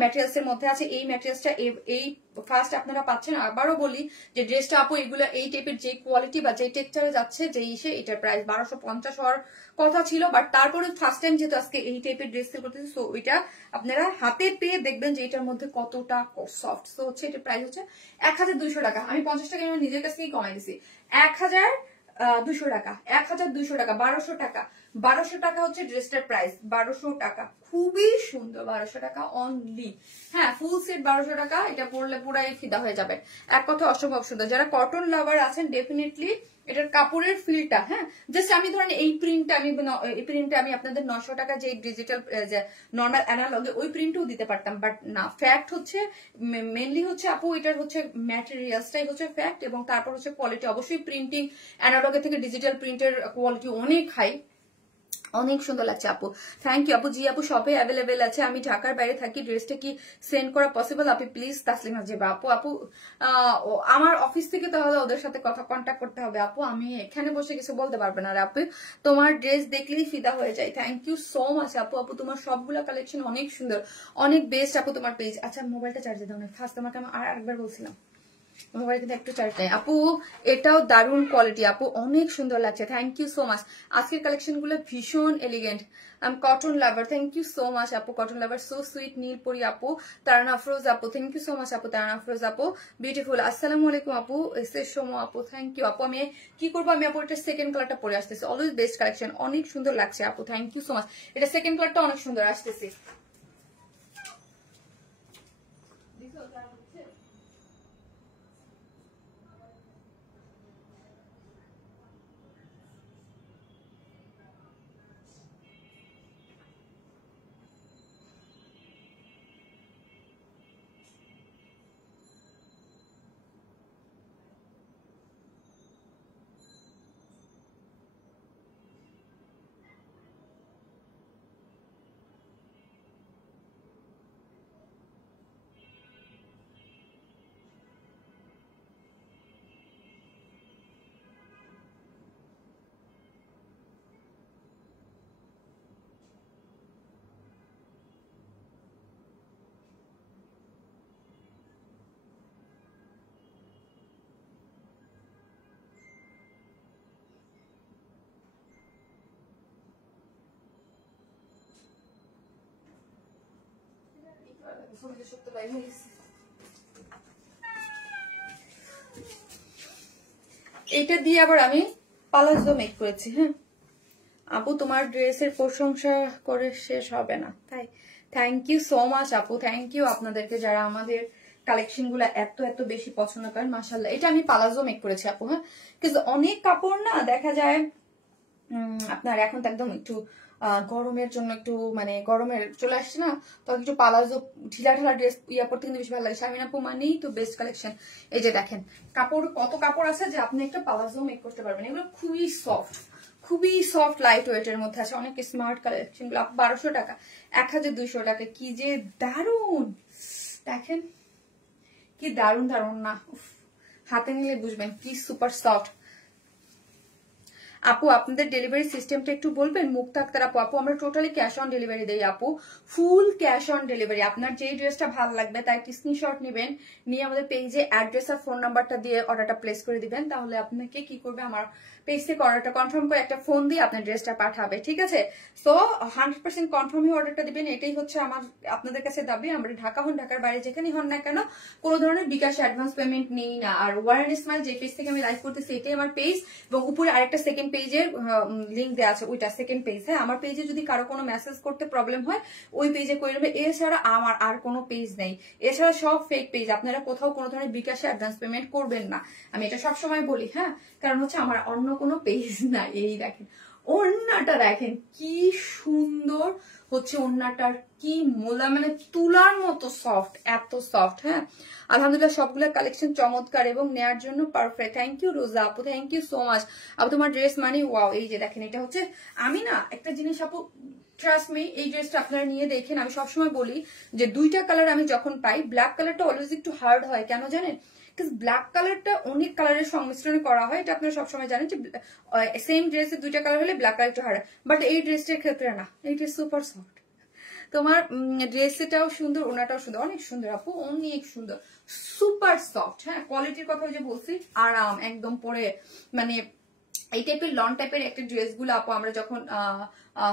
ম্যাটেরিয়ালস এর মধ্যে আছে। এই ম্যাটেরিয়ালসটা এই ফার্স্ট আপনারা পাচ্ছেন। আবারও বলি যে ড্রেসটা আপু এগুলো এই টাইপের যে কোয়ালিটি বা যে টেক্সচারে যাচ্ছে, যে ইসে, এটার প্রাইস 1250 হওয়ার কথা ছিল, বাট তারপরে ফার্স্ট টাইম যেহেতু আজকে এই টাইপের ড্রেস সেল করতেছে, সো ওইটা আপনারা হাতে পেয়ে দেখবেন যে এটার মধ্যে কতটা সফট। সো হচ্ছে এটার প্রাইস হচ্ছে 1200 টাকা। আমি 50 টাকা আমার নিজের কাছ থেকেই কমাই দিছি, 1200 টাকা, 1200 টাকা, 1200 টাকা, 1200 টাকা হচ্ছে ড্রেসটার প্রাইস, 1200 টাকা, খুবই সুন্দর, 1200 টাকা অনলি। হ্যাঁ ফুল সেট 1200 টাকা, এটা পরলে পুরাই ফিদা হয়ে যাবে, এক কথা অসম্ভব সুন্দর। যারা কটন লাভার আছেন ডেফিনেটলি এটার কাপড়ের ফিলটা, হ্যাঁ জাস্ট আমি ধরেন এই প্রিন্টটা আমি আপনাদের 900 টাকা যে ডিজিটাল নর্মাল অ্যানালগে ওই প্রিন্টও দিতে পারতাম, বাট না, ফ্যাক্ট হচ্ছে মেনলি হচ্ছে আপু এটার হচ্ছে ম্যাটেরিয়ালসটাই হচ্ছে ফ্যাক্ট, এবং তারপর হচ্ছে কোয়ালিটি। অবশ্যই প্রিন্টিং অ্যানালগে থেকে ডিজিটাল প্রিন্টের কোয়ালিটি অনেক হাই, অনেক সুন্দর লাগছে আপু। থ্যাংক ইউ আপু। জি আপু সবে অ্যাভেলেবেল আছে, আমি ঢাকার বাইরে থাকি, ড্রেসটা কি সেন্ড করা পসিবল আপু প্লিজ? তাসলিমা জেবা আপু। আপু আমার অফিস থেকে তাহলে ওদের সাথে কথা কন্ট্যাক্ট করতে হবে আপু, আমি এখানে বসে কিছু বলতে পারবে না আপু, তোমার ড্রেস দেখলেই ফিদা হয়ে যায়। থ্যাংক ইউ সো মাচ আপু। আপু তোমার সবগুলো কালেকশন অনেক সুন্দর, অনেক বেস্ট আপু তোমার পেজ। আচ্ছা মোবাইলটা চার্জে দাও না ফার্স্ট, তোমাকে আমি আর একবার বলছিলাম মোবাইল কিন্তু একটু চার্জ নেই আপু। এটাও দারুণ কোয়ালিটি আপু, অনেক সুন্দর লাগছে। Thank you so much. আজকের কালেকশন গুলো ভীষণ elegant. I am cotton lover, thank you so much আপু। Cotton lover so sweet, Nilpori আপু, তারানা আফরোজ আপু, থ্যাংক ইউ সো মাচ আপু। তারানা আফরোজ আপু বিউটিফুল, আসসালামু আলাইকুম আপু। এস এস সোমো আপু, থ্যাংক ইউ আপু। আমি কি করবো, আমি আপু এটা সেকেন্ড কালারটা পরে আসতেছি, অলওয়েজ বেস্ট কালেকশন, অনেক সুন্দর লাগছে আপু, থ্যাংক ইউ সো মাচ। এটা সেকেন্ড কালারটা অনেক সুন্দর আসতেছে। এটা দিয়ে আবার আমি পালাজো মেক করেছি। হ্যাঁ আপু তোমার ড্রেসের প্রশংসা করে শেষ হবে না, তাই থ্যাংক ইউ সো মাচ আপু। থ্যাংক ইউ আপনাদেরকে যারা আমাদের কালেকশন গুলা এত এত বেশি পছন্দ করেন, মাশাআল্লাহ। এটা আমি পালাজো মেক করেছি আপু। হ্যাঁ কিন্তু অনেক কাপড় না দেখা যায় আপনার এখন তো একদম একটু গরমের জন্য একটু মানে গরমের চলে আসছে না, তো একটু পালাজো ঢিলা ঢালা ড্রেস ইয়া করতে কিন্তু বেশি ভালো লাগে। শামিনা আপু মানেই তো বেস্ট কালেকশন। এই যে দেখেন কাপড়, কত কাপড় আছে যে আপনি একটা পালাজো মেক করতে পারবেন। এগুলো খুবই সফট, খুবই সফট লাইট ওয়েটের মধ্যে আছে, অনেক স্মার্ট কালেকশন গুলো। 1200 টাকা, 1200 টাকা, কি যে দারুন দেখেন, কি দারুন দারুন না, হাতে নিলে বুঝবেন কি সুপার সফট। আপু আপনাদের ডেলিভারি সিস্টেমটা একটু বলবেন? মুক্তা আক্তার আপু। আপু আমরা টোটালি ক্যাশ অন ডেলিভারি দেই আপু, ফুল ক্যাশ অন ডেলিভারি। আপনার যেই ড্রেসটা ভালো লাগবে তাই একটি স্ক্রিনশট নেবেন, নিয়ে আমাদের পেজে অ্যাড্রেস আর ফোন নাম্বারটা দিয়ে অর্ডারটা প্লেস করে দিবেন। তাহলে আপনাকে কি করবে, আমার পেজ থেকে অর্ডারটা কনফার্ম করে একটা ফোন দিয়ে আপনার ড্রেসটা পাঠাবে, ঠিক আছে? সো 100% কনফার্ম হয়ে অর্ডারটা দিবেন, এটাই হচ্ছে আমার আপনাদের কাছে দাবি। আমরা ঢাকা হন, ঢাকার বাইরে যেখানেই হন না কেন, কোনো ধরনের বিকাশ অ্যাডভান্স পেমেন্ট নেই না। আর ওয়ারেন স্মাইল যে পেজ থেকে আমি লাইভ করতেছি এটাই আমার পেজ, এবং উপরে আরেকটা সেকেন্ড পেজের লিঙ্ক দেওয়া আছে, ওইটা সেকেন্ড পেজ। হ্যাঁ আমার পেজে যদি কারো কোনো মেসেজ করতে প্রবলেম হয় ওই পেজে করে নেবে, এছাড়া আমার আর কোনো পেজ নেই। এছাড়া সব ফেক পেজ, আপনারা কোথাও কোনো ধরনের বিকাশে অ্যাডভান্স পেমেন্ট করবেন না, আমি এটা সবসময় বলি। হ্যাঁ কারণ হচ্ছে আমার অন্য কোনো পেজ না। এই দেখেন ওড়নাটা, দেখেন কি সুন্দর হচ্ছে ওড়নাটার, কি মোলা, মানে তুলার মতো সফট, এত সফট। হ্যাঁ আলহামদুলিল্লাহ সবগুলো কালেকশন চমৎকার এবং নেয়ার জন্য পারফেক্ট। থ্যাংক ইউ রোজা আপু, থ্যাংক ইউ সো মাচ আপু। তোমার ড্রেস মানে ওয়াও। এই যে দেখেন এটা হচ্ছে, আমি না একটা জিনিস আপু ট্রাস্ট মি, এই ড্রেসটা আপনারা নিয়ে দেখেন, আমি সবসময় বলি যে দুইটা কালার আমি যখন পাই, ব্ল্যাক কালারটা অলওয়েজ একটু হার্ড হয়, কেন জানেন? ব্ল্যাক কালারটা অনেক কালারের সংমিশ্রণে করা হয়, এটা আপনারা সবসময় জানেন যে সেম ড্রেসের দুইটা কালার হলে ব্ল্যাক কালার একটু হারা, বাট এই ড্রেসটার ক্ষেত্রে না, এইটা সুপার সফট। তোমার ড্রেসটাও সুন্দর, ওনাটাও সুন্দর, অনেক সুন্দর আপু, অনেক সুন্দর, সুপার সফট। হ্যাঁ, কোয়ালিটির কথা যে বলছি, আরাম একদম পরে, মানে এই টাইপের লন টাইপের একটা ড্রেস গুলো আপু আমরা যখন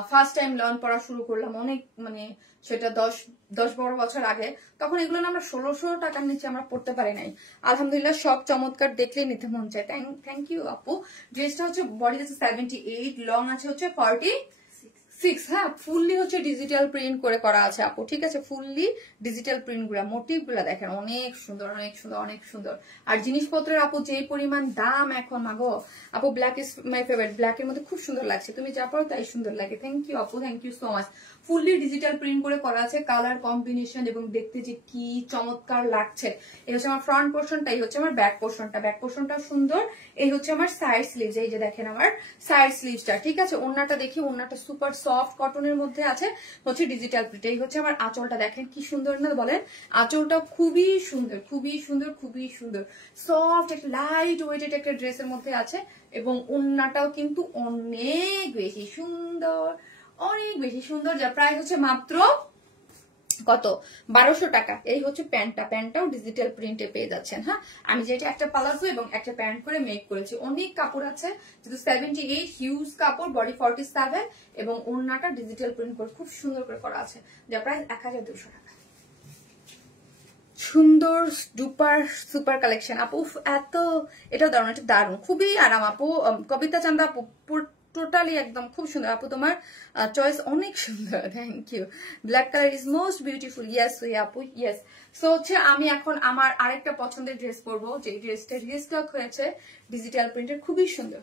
ফার্স্ট টাইম লন পরা শুরু করলাম, অনেক মানে সেটা 10-12 বছর আগে, তখন এগুলো না আমরা 1600 টাকার নিচে আমরা পড়তে পারি নাই। আলহামদুলিল্লাহ সব চমৎকার, দেখলে নিতে মন চায়। থ্যাংক ইউ আপু। ড্রেসটা হচ্ছে বডি আছে 78, লং আছে হচ্ছে 46। হ্যাঁ, ফুললি হচ্ছে ডিজিটাল প্রিন্ট করে করা আছে আপু, ঠিক আছে, ফুললি ডিজিটাল প্রিন্ট গুলা, মোটিভ গুলা দেখেন অনেক সুন্দর, অনেক সুন্দর, অনেক সুন্দর। আর জিনিসপত্রের আপু যেই পরিমাণ দাম এখন, মাগো আপু, black is my favourite, black এর মধ্যে খুব সুন্দর লাগছে, তুমি যা পারো তাই সুন্দর লাগে। থ্যাংক ইউ আপু, thank you so much. Fully digital print করে করা আছে, কালার কম্বিনেশন এবং দেখতে যে কি চমৎকার লাগছে। এই হচ্ছে আমার ফ্রন্ট পোর্শনটা, এই হচ্ছে আমার ব্যাক পোর্শনটা, ব্যাক পোর্শনটাও সুন্দর। এই হচ্ছে আমার সাইড স্লিভস, এই যে দেখেন আমার সাইড স্লিভসটা, ঠিক আছে। ওড়নাটা দেখি, ওড়নাটা সুপার সফট কটনের মধ্যে আছে, হচ্ছে ডিজিটাল প্রিন্ট। এই হচ্ছে আমার আঁচলটা, দেখেন কি সুন্দর না বলেন, আঁচলটা খুবই সুন্দর, খুবই সুন্দর, খুবই সুন্দর, সফট একটা লাইট ওয়েটেড একটা ড্রেসের মধ্যে আছে। এবং ওড়নাটাও কিন্তু অনেক বেশি সুন্দর, অনেক বেশি সুন্দর, যা প্রাইস হচ্ছে মাত্র কত, 1200 টাকা। এই হচ্ছে প্যান্টটা, প্যান্টটাও ডিজিটাল প্রিন্টে পেয়ে যাচ্ছেন। হ্যাঁ, আমি যেটা একটা পালাজো এবং একটা প্যান্ট করে মেক করেছি, অনেক কাপড় আছে, যেহেতু 78 হিউজ কাপড়, বডি 47 এবং ওড়নাটা ডিজিটাল প্রিন্ট করে খুব সুন্দর করে করা আছে, যা প্রাইস 1200 টাকা। সুন্দর ডুপার সুপার কালেকশন আপু, এত এটাও দারুণ, এটা দারুণ, খুবই আরাম আপু। কবিতা চান্দা আপু, টোটালি একদম খুব সুন্দর আপু, তোমার চয়েস অনেক সুন্দর, thank you. Black colour is most beautiful, yes ওই আপু, ইয়েস। সো হচ্ছে আমি এখন আমার আরেকটা পছন্দের ড্রেস পরবো, যে ড্রেসটা রিস্টক হয়েছে ডিজিটাল প্রিন্টের, খুবই সুন্দর।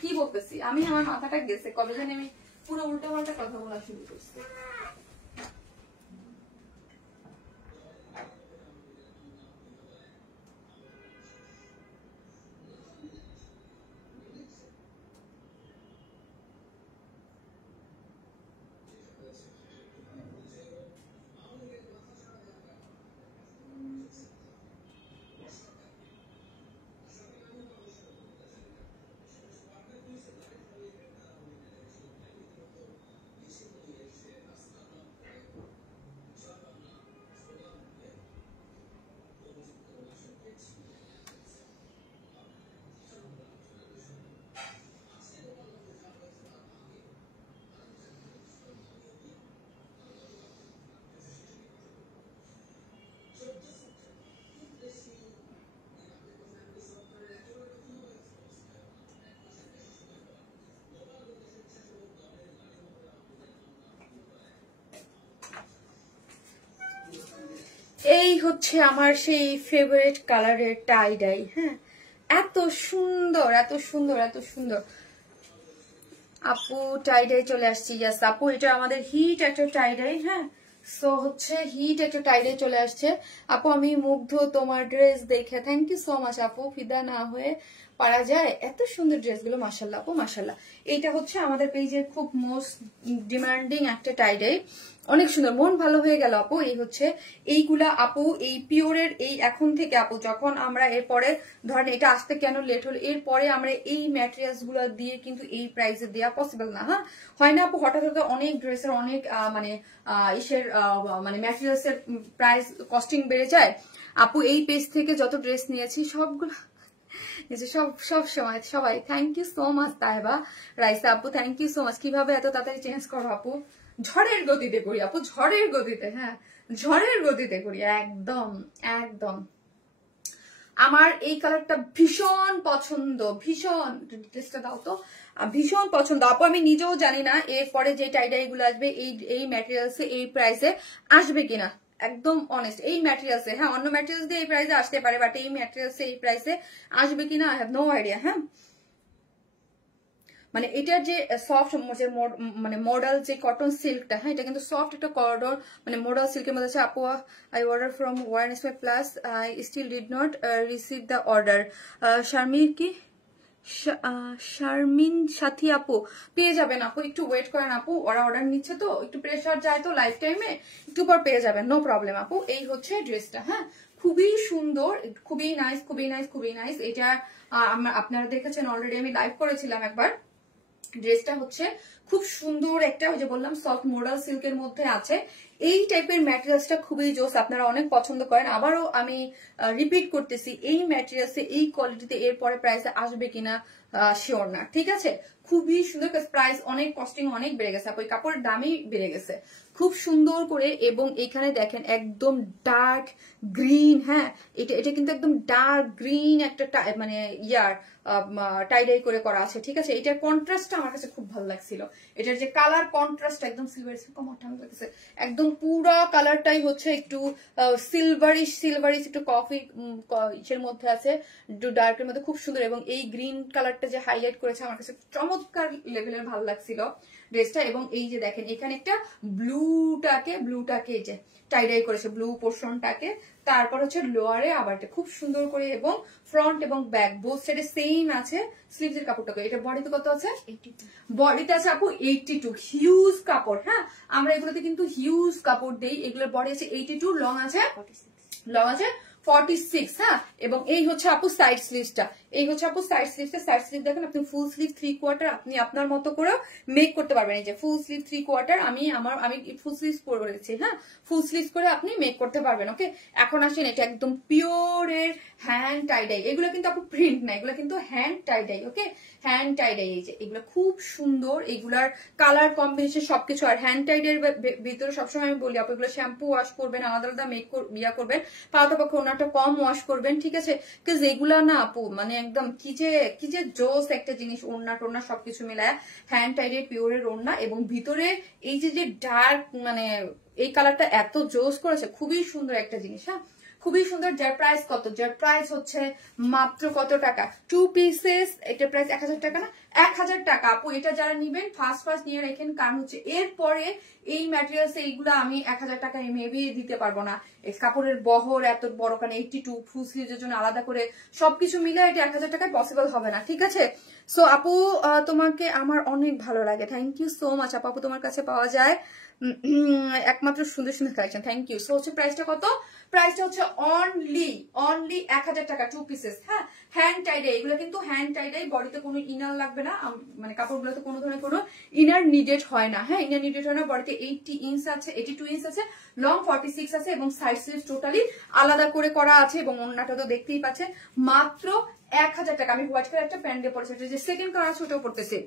কি বলতেছি আমি, আমার মাথাটা গেছে, কবে জানি আমি পুরো উল্টো পাল্টা কথা বলা শুরু করছি। এই হচ্ছে আমার সেই ফেভারিট কালারের টাই ডাই। হ্যাঁ, এত সুন্দর, এত সুন্দর, এত সুন্দর আপু। টাই ডাই চলে আসছি, ইয়াস আপু, এটা আমাদের হিট একটা টাই ডাই। হ্যাঁ, সো হচ্ছে হিট একটা টাই ডাই চলে আসছে আপু। আমি মুগ্ধ তোমার ড্রেস দেখে, থ্যাংক ইউ সো মাচ আপু। ফিদা না হয়ে পারা যায়, এত সুন্দর ড্রেসগুলো, মাশাল্লাহ আপু, মাশাল্লাহ। এইটা হচ্ছে আমাদের পেজের খুব মোস্ট ডিমান্ডিং একটা টাই ডাই, অনেক সুন্দর, মন ভালো হয়ে গেল আপু। এই হচ্ছে এইগুলা আপু, এই পিওরের, এই এখন থেকে আপু, যখন আমরা এরপরে ধরেন এটা আসতে কেন লেট হলো, এরপরে আমরা এই ম্যাটেরিয়ালস গুলো দিয়ে কিন্তু এই প্রাইসে দেওয়া পসিবল না। হ্যাঁ, হয় না আপু, হঠাৎ হঠাৎ অনেক ড্রেসের অনেক মানে ইসের মানে ম্যাটেরিয়ালস এর প্রাইস কস্টিং বেড়ে যায় আপু। এই পেজ থেকে যত ড্রেস নিয়েছি সবগুলো সব সময় সবাই, thank you so much Taiba Raisa আপু, থ্যাংক ইউ সো মাচ। কিভাবে এত তাড়াতাড়ি চেঞ্জ করো আপু? ঝড়ের গতিতে করি আপু, ঝড়ের গতিতে। হ্যাঁ, ঝড়ের গতিতে করি, একদম একদম। আমার এই কালারটা ভীষণ পছন্দ, ভীষণ, ড্রেসটা দাও তো, ভীষণ পছন্দ আপু। আমি নিজেও জানি না এরপরে যে টাইডাই গুলো আসবে এই ম্যাটেরিয়ালসে এই প্রাইসে আসবে কিনা, একদম অনেস্ট। এই ম্যাটেরিয়ালসে, হ্যাঁ, অন্য ম্যাটেরিয়ালস দিয়ে এই প্রাইসে আসতে পারে, বাট এই ম্যাটেরিয়ালসে এই প্রাইসে আসবে কিনা আই হ্যাভ নো আইডিয়া। হ্যাঁ, মানে এটার যে সফট মানে মডেল যে কটন সিল্কটা, হ্যাঁ, এটা কিন্তু সফট একটা কটন মানে মডেল সিল্কের মধ্যে আছে আপু। I order from Warness plus, I still did not receive the order. Sharmin কি, শারমিন সাথী আপু, পেয়ে যাবেন আপু, একটু ওয়েট করেন আপু, ওরা অর্ডার নিচ্ছে তো একটু প্রেশার যায় তো লাইফ টাইমে, একটু পর পেয়ে যাবেন, নো প্রবলেম আপু। এই হচ্ছে ড্রেসটা, হ্যাঁ, খুবই সুন্দর, খুবই নাইস, খুবই নাইস, খুবই নাইস। এটা আপনারা দেখেছেন অলরেডি, আমি লাইভ করেছিলাম একবার। ড্রেসটা হচ্ছে খুব সুন্দর একটা, ওই যে বললাম সফট মোডাল সিল্কের মধ্যে আছে। এই টাইপের ম্যাটেরিয়ালসটা খুবই জোস, আপনারা অনেক পছন্দ করেন। আবারও আমি রিপিট করতেছি, এই ম্যাটেরিয়ালসে এই কোয়ালিটিতে এরপরে প্রাইসে আসবে কিনা শিওর না, ঠিক আছে। খুবই সুন্দর, প্রাইস অনেক কস্টিং অনেক বেড়ে গেছে, ওই কাপড়ের দামই বেড়ে গেছে। খুব সুন্দর করে, এবং এখানে দেখেন একদম ডার্ক গ্রিন, হ্যাঁ এটা কিন্তু একদম ডার্ক গ্রিন একটা মানে ইয়ার টাইডাই করে করা আছে, ঠিক আছে। এটার কন্ট্রাস্টটা আমার কাছে খুব ভালো লাগছিল, এটার যে কালার কন্ট্রাস্ট একদম সিলভারি লাগছে, একদম পুরো কালারটাই হচ্ছে একটু সিলভারিশ সিলভারিশ, একটু কফি ইসের মধ্যে আছে, একটু ডার্কের মধ্যে, খুব সুন্দর। এবং এই গ্রিন কালারটা যে হাইলাইট করেছে আমার কাছে চমৎকার লেভেলের ভালো লাগছিল ড্রেসটা। এবং এই যে দেখেন এখানে একটা ব্লুটাকে এই যে টাইডাই করেছে, ব্লু পোর্শনটাকে। তারপর হচ্ছে লোয়ারে আবার খুব সুন্দর করে, এবং ফ্রন্ট এবং ব্যাক বোথ সাইডে সেম আছে। স্লিভসের কাপড়টাকে, এটা বডিতে কত আছে? 82। বডিতে আছে আপু 82, হিউজ কাপড়। হ্যাঁ, আমরা এগুলোতে কিন্তু হিউজ কাপড় দেই। এগুলোর বডি আছে 82, লং আছে 46। হ্যাঁ, এবং এই হচ্ছে আপু সাইড স্লিভসটা, এই হচ্ছে আপু সাইড স্লিভসটা। সাইড স্লিভ দেখেন, আপনি ফুল স্লিভ 3/4 আপনি আপনার মতো করে মেক করতে পারবেন। এই যে ফুল স্লিভ 3/4, আমি ফুল স্লিভ করেছি। হ্যাঁ, ফুল স্লিভ করে আপনি মেক করতে পারবেন। ওকে, এখন আসেন, এটা একদম পিওরের হ্যান্ড টাইডাই। এগুলো কিন্তু আপু প্রিন্ট না, এগুলো কিন্তু হ্যান্ড টাইডাই। ওকে, হ্যান্ড টাইডাই, এই যে এগুলো খুব সুন্দর, এগুলার কালার কম্বিনেশন সবকিছু। আর হ্যান্ড টাইডের ভিতরে সবসময় আমি বলি আপু, এগুলো শ্যাম্পু ওয়াশ করবেন, আলাদা আলাদা মেক করবেন, পাতাপক্ষ ওনাটা কম ওয়াশ করবেন, ঠিক আছে। বিকজ এগুলা না আপু মানে একদম কি যে জোস একটা জিনিস, ওড়না টোড়না সবকিছু মিলায় হ্যান্ড টাইডের পিওরের ওড়না। এবং ভিতরে এই যে ডার্ক মানে এই কালারটা এত জোস করেছে, খুবই সুন্দর একটা জিনিস। হ্যাঁ, খুবই সুন্দর। যার প্রাইস কত? যার প্রাইস হচ্ছে মাত্র কত টাকা? 2 পিসেস, এটার প্রাইস 1000 টাকা না, 1000 টাকা। আপু এটা যারা নিবেন ফার্স্ট নিয়ে রাখেন, কারণ হচ্ছে এরপরে এই ম্যাটেরিয়ালস এইগুলো আমি 1000 টাকা মেবি দিতে পারবো না। কাপড়ের বহর এত বড়, কারণ 82 ফুল স্লিভের জন্য আলাদা করে সবকিছু মিলে এটা 1000 টাকায় পসিবল হবে না, ঠিক আছে। সো আপু তোমাকে আমার অনেক ভালো লাগে, থ্যাংক ইউ সো মাচ আপু। তোমার কাছে পাওয়া যায় একমাত্র সুন্দর সুন্দর কালেকশন, থ্যাংক ইউ। সো হচ্ছে প্রাইসটা কত? প্রাইসটা হচ্ছে অনলি 1000 টাকা, 2 পিসেস। হ্যাঁ, হ্যান্ড টাইডাই, এগুলো কিন্তু হ্যান্ড টাইডাই, বডিতে কোনো ইনার লাগবে না, মানে কাপড়গুলোতে কোনো ধরনের কোনো ইনার নিডেড হয় না। হ্যাঁ, ইনার নিডেড হয় না। বডিতে 82 ইঞ্চ আছে, লং 46 আছে, এবং সাইড স্লিভ টোটালি আলাদা করে করা আছে। এবং অন্যটা তো দেখতেই পাচ্ছেন, মাত্র 1000 টাকা। আমি হোয়াইট কালার একটা প্যান্ট দিয়ে পরেছি, যে সেকেন্ড কালার আছে ওটাও পড়তেছে।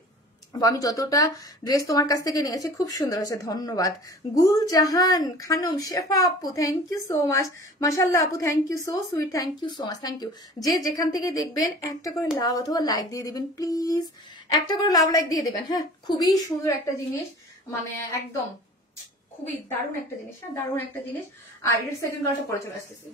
আমি যতটা ড্রেস তোমার কাছ থেকে নিয়েছি খুব সুন্দর হয়েছে, ধন্যবাদ। গুলজাহান খানম শেফা আপু, থ্যাংক ইউ সো মাচ। মাশাআল্লাহ আপু, thank you so sweet, thank you so much, thank you. যে যেখান থেকে দেখবেন একটা করে লাভ অথবা লাইক দিয়ে দিবেন প্লিজ, একটা করে লাভ লাইক দিয়ে দিবেন। হ্যাঁ, খুবই সুন্দর একটা জিনিস, মানে একদম খুবই দারুণ একটা জিনিস। হ্যাঁ, দারুণ একটা জিনিস। আর এর সেকেন্ড কালারটা পরে চলে আসতেছি।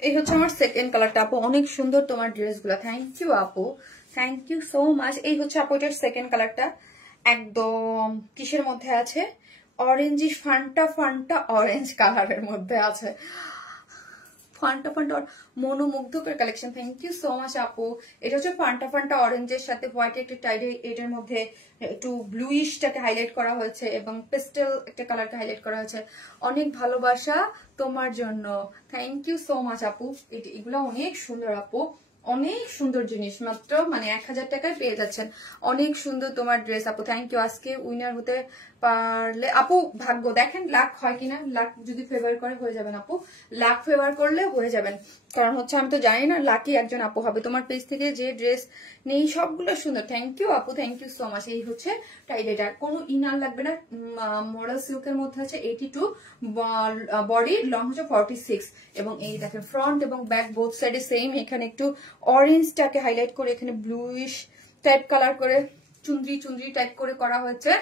এই হচ্ছে আমার সেকেন্ড কালারটা আপু, অনেক সুন্দর তোমার ড্রেসগুলো, থ্যাংক ইউ আপু, থ্যাংক ইউ সো মাচ। এই হচ্ছে আপু এটার সেকেন্ড কালারটা, একদম কিসের মধ্যে আছে? অরেঞ্জিশ ফান্টা অরেঞ্জ কালারের মধ্যে আছে, ফান্টা মনোমুগ্ধকর collection, thank you so much আপু। এটা হচ্ছে ফান্টা অরেঞ্জের সাথে হোয়াইট একটা টাইডে, এটার মধ্যে একটু ব্লুইশটাকে হাইলাইট করা হয়েছে এবং পেস্টেল একটা কালারকে হাইলাইট করা হয়েছে। অনেক ভালোবাসা তোমার জন্য, থ্যাংক ইউ সো মাচ আপু। এগুলো অনেক সুন্দর আপু, অনেক সুন্দর জিনিস, মাত্র মানে 1000 টাকায় পেয়ে যাচ্ছেন। অনেক সুন্দর তোমার ড্রেস আপু, থ্যাংক ইউ। আজকে উইনার হতে পারলে আপু ভাগ্য দেখেন, লাক হয় কিনা, লাক যদি ফেভার করে হয়ে যাবেন আপু, লাক ফেভার করলে হয়ে যাবেন। কারণ হচ্ছে আমি তো জানি না, লাকি একজন আপু হবে। তোমার পেজ থেকে যে ড্রেস নেই সবগুলো সুন্দর, থ্যাংক ইউ আপু, থ্যাংক ইউ সো মাচ। এই হচ্ছে টাইডেটা, কোনো ইনার লাগবে না, মডেল সিল্কের মধ্যে আছে 82, বডি লং হচ্ছে 46। এবং এই দেখেন ফ্রন্ট এবং ব্যাক বোথ সাইডে সেম, এখানে একটু অরেঞ্জটাকে হাইলাইট করে এখানে ব্লুইশ টাইপ কালার করে চুনরি চুনরি টাইপ করে করা হয়েছে।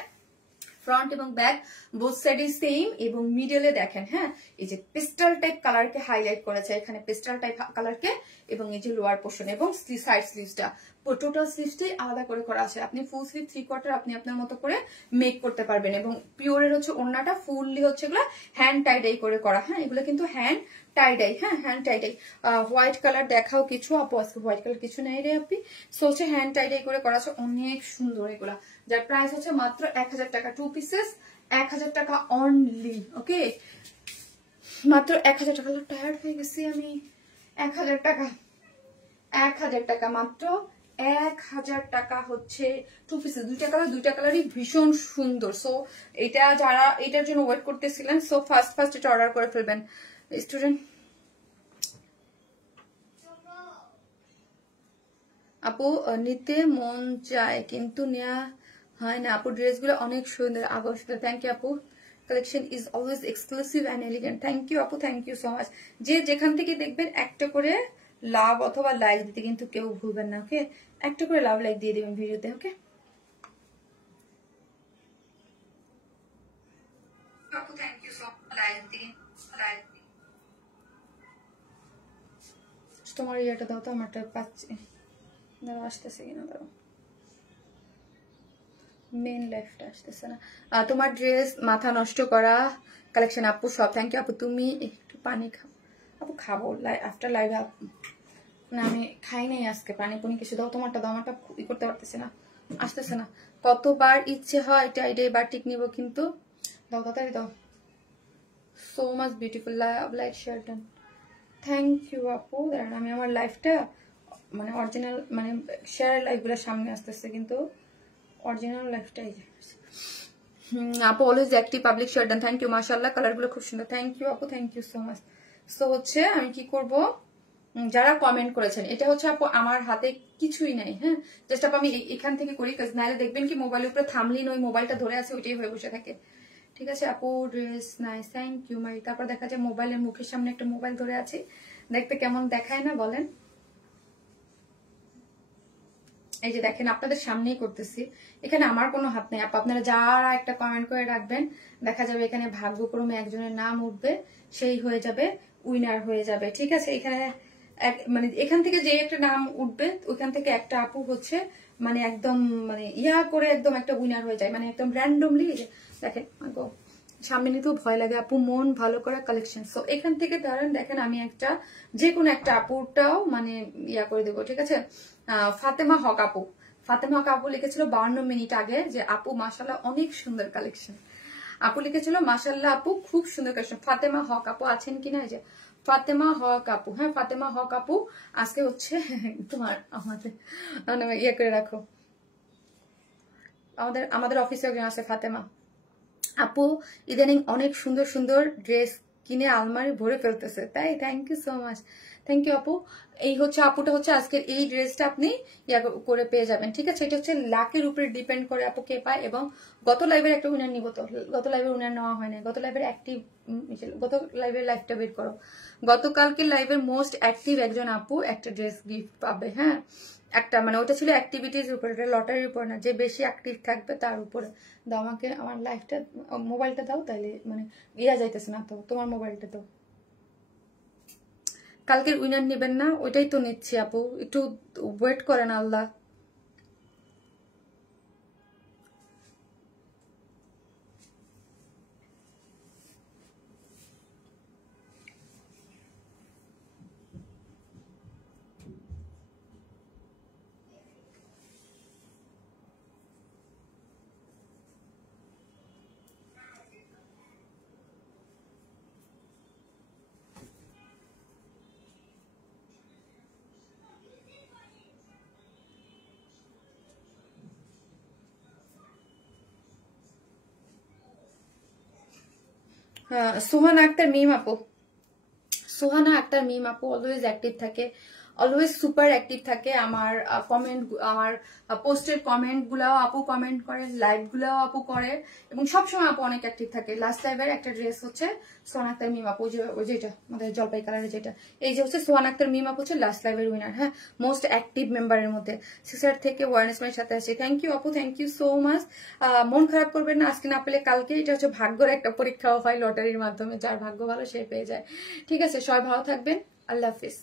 ফ্রন্ট এবং ব্যাক বোথ সাইডে সেম, এবং মিডলে দেখেন হ্যাঁ এই যে পেস্টাল টাইপ কালারকে হাইলাইট করেছে এখানে, পেস্টাল টাইপ কালারকে, এবং এই যে লোয়ার পোর্শন এবং সাইড স্লিভসটা টোটাল স্লিভসটাই আলাদা করে করা আছে। আপনি ফুল স্লিভ 3/4 আপনি আপনার মতো করে মেক করতে পারবেন। এবং পিওরের হচ্ছে ওড়নাটা ফুললি হচ্ছে এগুলো হ্যান্ড টাইডাই করে করা। হ্যাঁ এগুলো কিন্তু হ্যান্ড টাইডাই, হ্যাঁ হ্যান্ড টাইডাই। হোয়াইট কালার দেখাও কিছু আপু, আজকে হোয়াইট কালার কিছু নেই রে আপনি। সো হচ্ছে হ্যান্ড টাইডাই করে করা আছে, অনেক সুন্দর এগুলা, যার প্রাইস হচ্ছে মাত্র 1000 টাকা। 2 পিসেস 1000 টাকা অনলি। ওকে মাত্র 1000 টাকা। টায়ার্ড হয়ে গেছি আমি। 1000 টাকা, 1000 টাকা, মাত্র 1000 টাকা হচ্ছে 2 পিসেস। দুইটা কালারই ভীষণ সুন্দর। সো এটা যারা এটার জন্য ওয়েট করতেছিলেন, সো ফার্স্ট এটা অর্ডার করে ফেলবেন স্টুডেন্ট। আপু নিতে মন চায় কিন্তু নেওয়া হয় না আপু, ড্রেসগুলো অনেক সুন্দর আগস্ট। থ্যাংক ইউ আপু, collection is always exclusive and elegant. Thank you আপু, থ্যাংক ইউ সো মাচ। যে যেখান থেকে দেখবেন একটা করে লাভ অথবা লাইক দিতে কিন্তু কেউ ভুলবেন না। ওকে একটা করে লাভ লাইক দিয়ে দিবেন ভিডিওতে। ওকে আপু thank you so much. Like দিন, লাইক দিন। তোমার ইয়েটা দাও তো, আমারটা পাচ্ছি, দাঁড়াও আসতেছে কিনা, দাঁড়াও মেন লাইফটা আসতেছে না। তোমার ড্রেস মাথা নষ্ট করা কালেকশন আপু সব। থ্যাংক ইউ আপু। তুমি একটু পানি খাও আপু। খাবো আফটার লাইভ না, আমি খাই নাই আজকে পানি পুনি কিছু। দাও তোমারটা দাও, আমারটা ই করতে পারতেছে না, আসতেছে না। কতবার ইচ্ছে হয় টাইডে বাটিক নিব কিন্তু দাও, তাড়াতাড়ি দাও। সো মাচ বিউটিফুল লাইট শেয়ারটন। থ্যাংক ইউ আপু। দাঁড়ান আমি আমার লাইফটা মানে অরিজিনাল মানে শেয়ার লাইফগুলো সামনে আসতেছে কিন্তু অরিজিনাল লাইফটাই। আপু অলওয়েজ অ্যাক্টিভ পাবলিক শেয়ারডান। থ্যাংক ইউ মাশাআল্লাহ, কালারগুলো খুব সুন্দর। থ্যাংক ইউ আপু, thank you so much. So হচ্ছে আমি কি করব, যারা কমেন্ট করেছেন, এটা হচ্ছে আপু আমার হাতে কিছুই নাই। হ্যাঁ জাস্ট আপু আমি এখান থেকে করি, কাজ নাহলে দেখবেন কি মোবাইলের উপরে থামলিন ওই মোবাইলটা ধরে আছে ওইটাই হয়ে বসে থাকে। ঠিক আছে আপু, dress nice, thank you my. তারপর দেখা যায় মোবাইলের মুখের সামনে একটা মোবাইল ধরে আছে, দেখতে কেমন দেখায় না বলেন? এই যে দেখেন আপনাদের সামনেই করতেছি, এখানে আমার কোনো হাত নেই। আপনারা যারা একটা কমেন্ট করে রাখবেন, দেখা যাবে এখানে ভাগ্যক্রমে একজনের নাম উঠবে, সেই হয়ে যাবে উইনার হয়ে যাবে। ঠিক আছে এখানে মানে এখান থেকে যে একটা নাম উঠবে ওইখান থেকে একটা আপু হচ্ছে মানে একদম মানে ইয়া করে একদম একটা উইনার হয়ে যায়, মানে একদম র্যান্ডমলি। দেখেন সামনে নিতেও ভয় লাগে আপু, মন ভালো করা কালেকশন। সো এখান থেকে ধরেন দেখেন আমি একটা যে কোনো একটা আপুটাও মানে ইয়া করে দেবো। ঠিক আছে ফাতেমা হক আপু, ফাতেমা হক আপু লিখেছিল 52 মিনিট আগে যে আপু মাশাআল্লাহ অনেক সুন্দর কালেকশন। আপু লিখেছিল মাশাআল্লাহ আপু খুব সুন্দর কালেকশন। ফাতেমা হক আপু আছেন কিনা? এই যে ফাতেমা হক আপু, হ্যাঁ ফাতেমা হক আপু আজকে হচ্ছে তোমার আমাদের ইয়ে করে রাখো, আমাদের অফিসে একজন আছে ফাতেমা আপু, ইদানিং অনেক সুন্দর সুন্দর ড্রেস কিনে আলমারি ভরে ফেলতেছে, তাই thank you so much. Thank you আপু। এই হচ্ছে আপুটা হচ্ছে আজকের এই ড্রেসটা আপনি ইয়া করে পেয়ে যাবেন। ঠিক আছে এটা হচ্ছে লাকের উপরে ডিপেন্ড করে আপু কে পায়। এবং গত লাইভের একটা উইনার নিব, তো গত লাইভের উইনার নেওয়া হয় না। গত লাইভের অ্যাক্টিভ, গত লাইভের লাইভটা বের করো। গতকালকে লাইভের মোস্ট অ্যাক্টিভ একজন আপু একটা ড্রেস গিফট পাবে। হ্যাঁ একটা মানে ওটা ছিল অ্যাক্টিভিটির উপরে, লটারির উপর না, যে বেশি অ্যাক্টিভ থাকবে তার উপরে। দাও আমাকে আমার লাইফটা, মোবাইলটা দাও, তাইলে মানে ইয়া যাইতেছে না তো, তোমার মোবাইলটা দাও। কালকের উইনার নেবেন না? ওইটাই তো নিচ্ছি আপু, একটু ওয়েট করেন আল্লাহ। সুহানা আক্তার মিম আপু, সুহানা আক্তার মিম আপু অলওয়েজ অ্যাক্টিভ থাকে, অলওয়েজ সুপার অ্যাক্টিভ থাকে। আমার কমেন্ট, আমার পোস্টের কমেন্ট গুলাও আপু কমেন্ট করে, লাইভ গুলাও আপু করে, এবং সবসময় আপু অনেক অ্যাক্টিভ থাকে। লাস্ট লাইভের একটা ড্রেস হচ্ছে সোহান আক্তার মিম আপু, ওই যেটা আমাদের জলপাই কালারের যেটা, এই যে হচ্ছে সোহান আক্তার মিম আপু হচ্ছে লাস্ট লাইভের উইনার। হ্যাঁ, মোস্ট অ্যাক্টিভ মেম্বারের মধ্যে সিসার থেকে ওয়ারনেস মাইয়ের সাথে আছে। থ্যাংক ইউ আপু, থ্যাংক ইউ সো মাচ। মন খারাপ করবেন না, আজকে না পেলে কালকে, এটা হচ্ছে ভাগ্যের একটা পরীক্ষাও হয় লটারির মাধ্যমে, যার ভাগ্য ভালো সে পেয়ে যায়। ঠিক আছে, সবাই ভালো থাকবেন, আল্লাহ হাফিজ।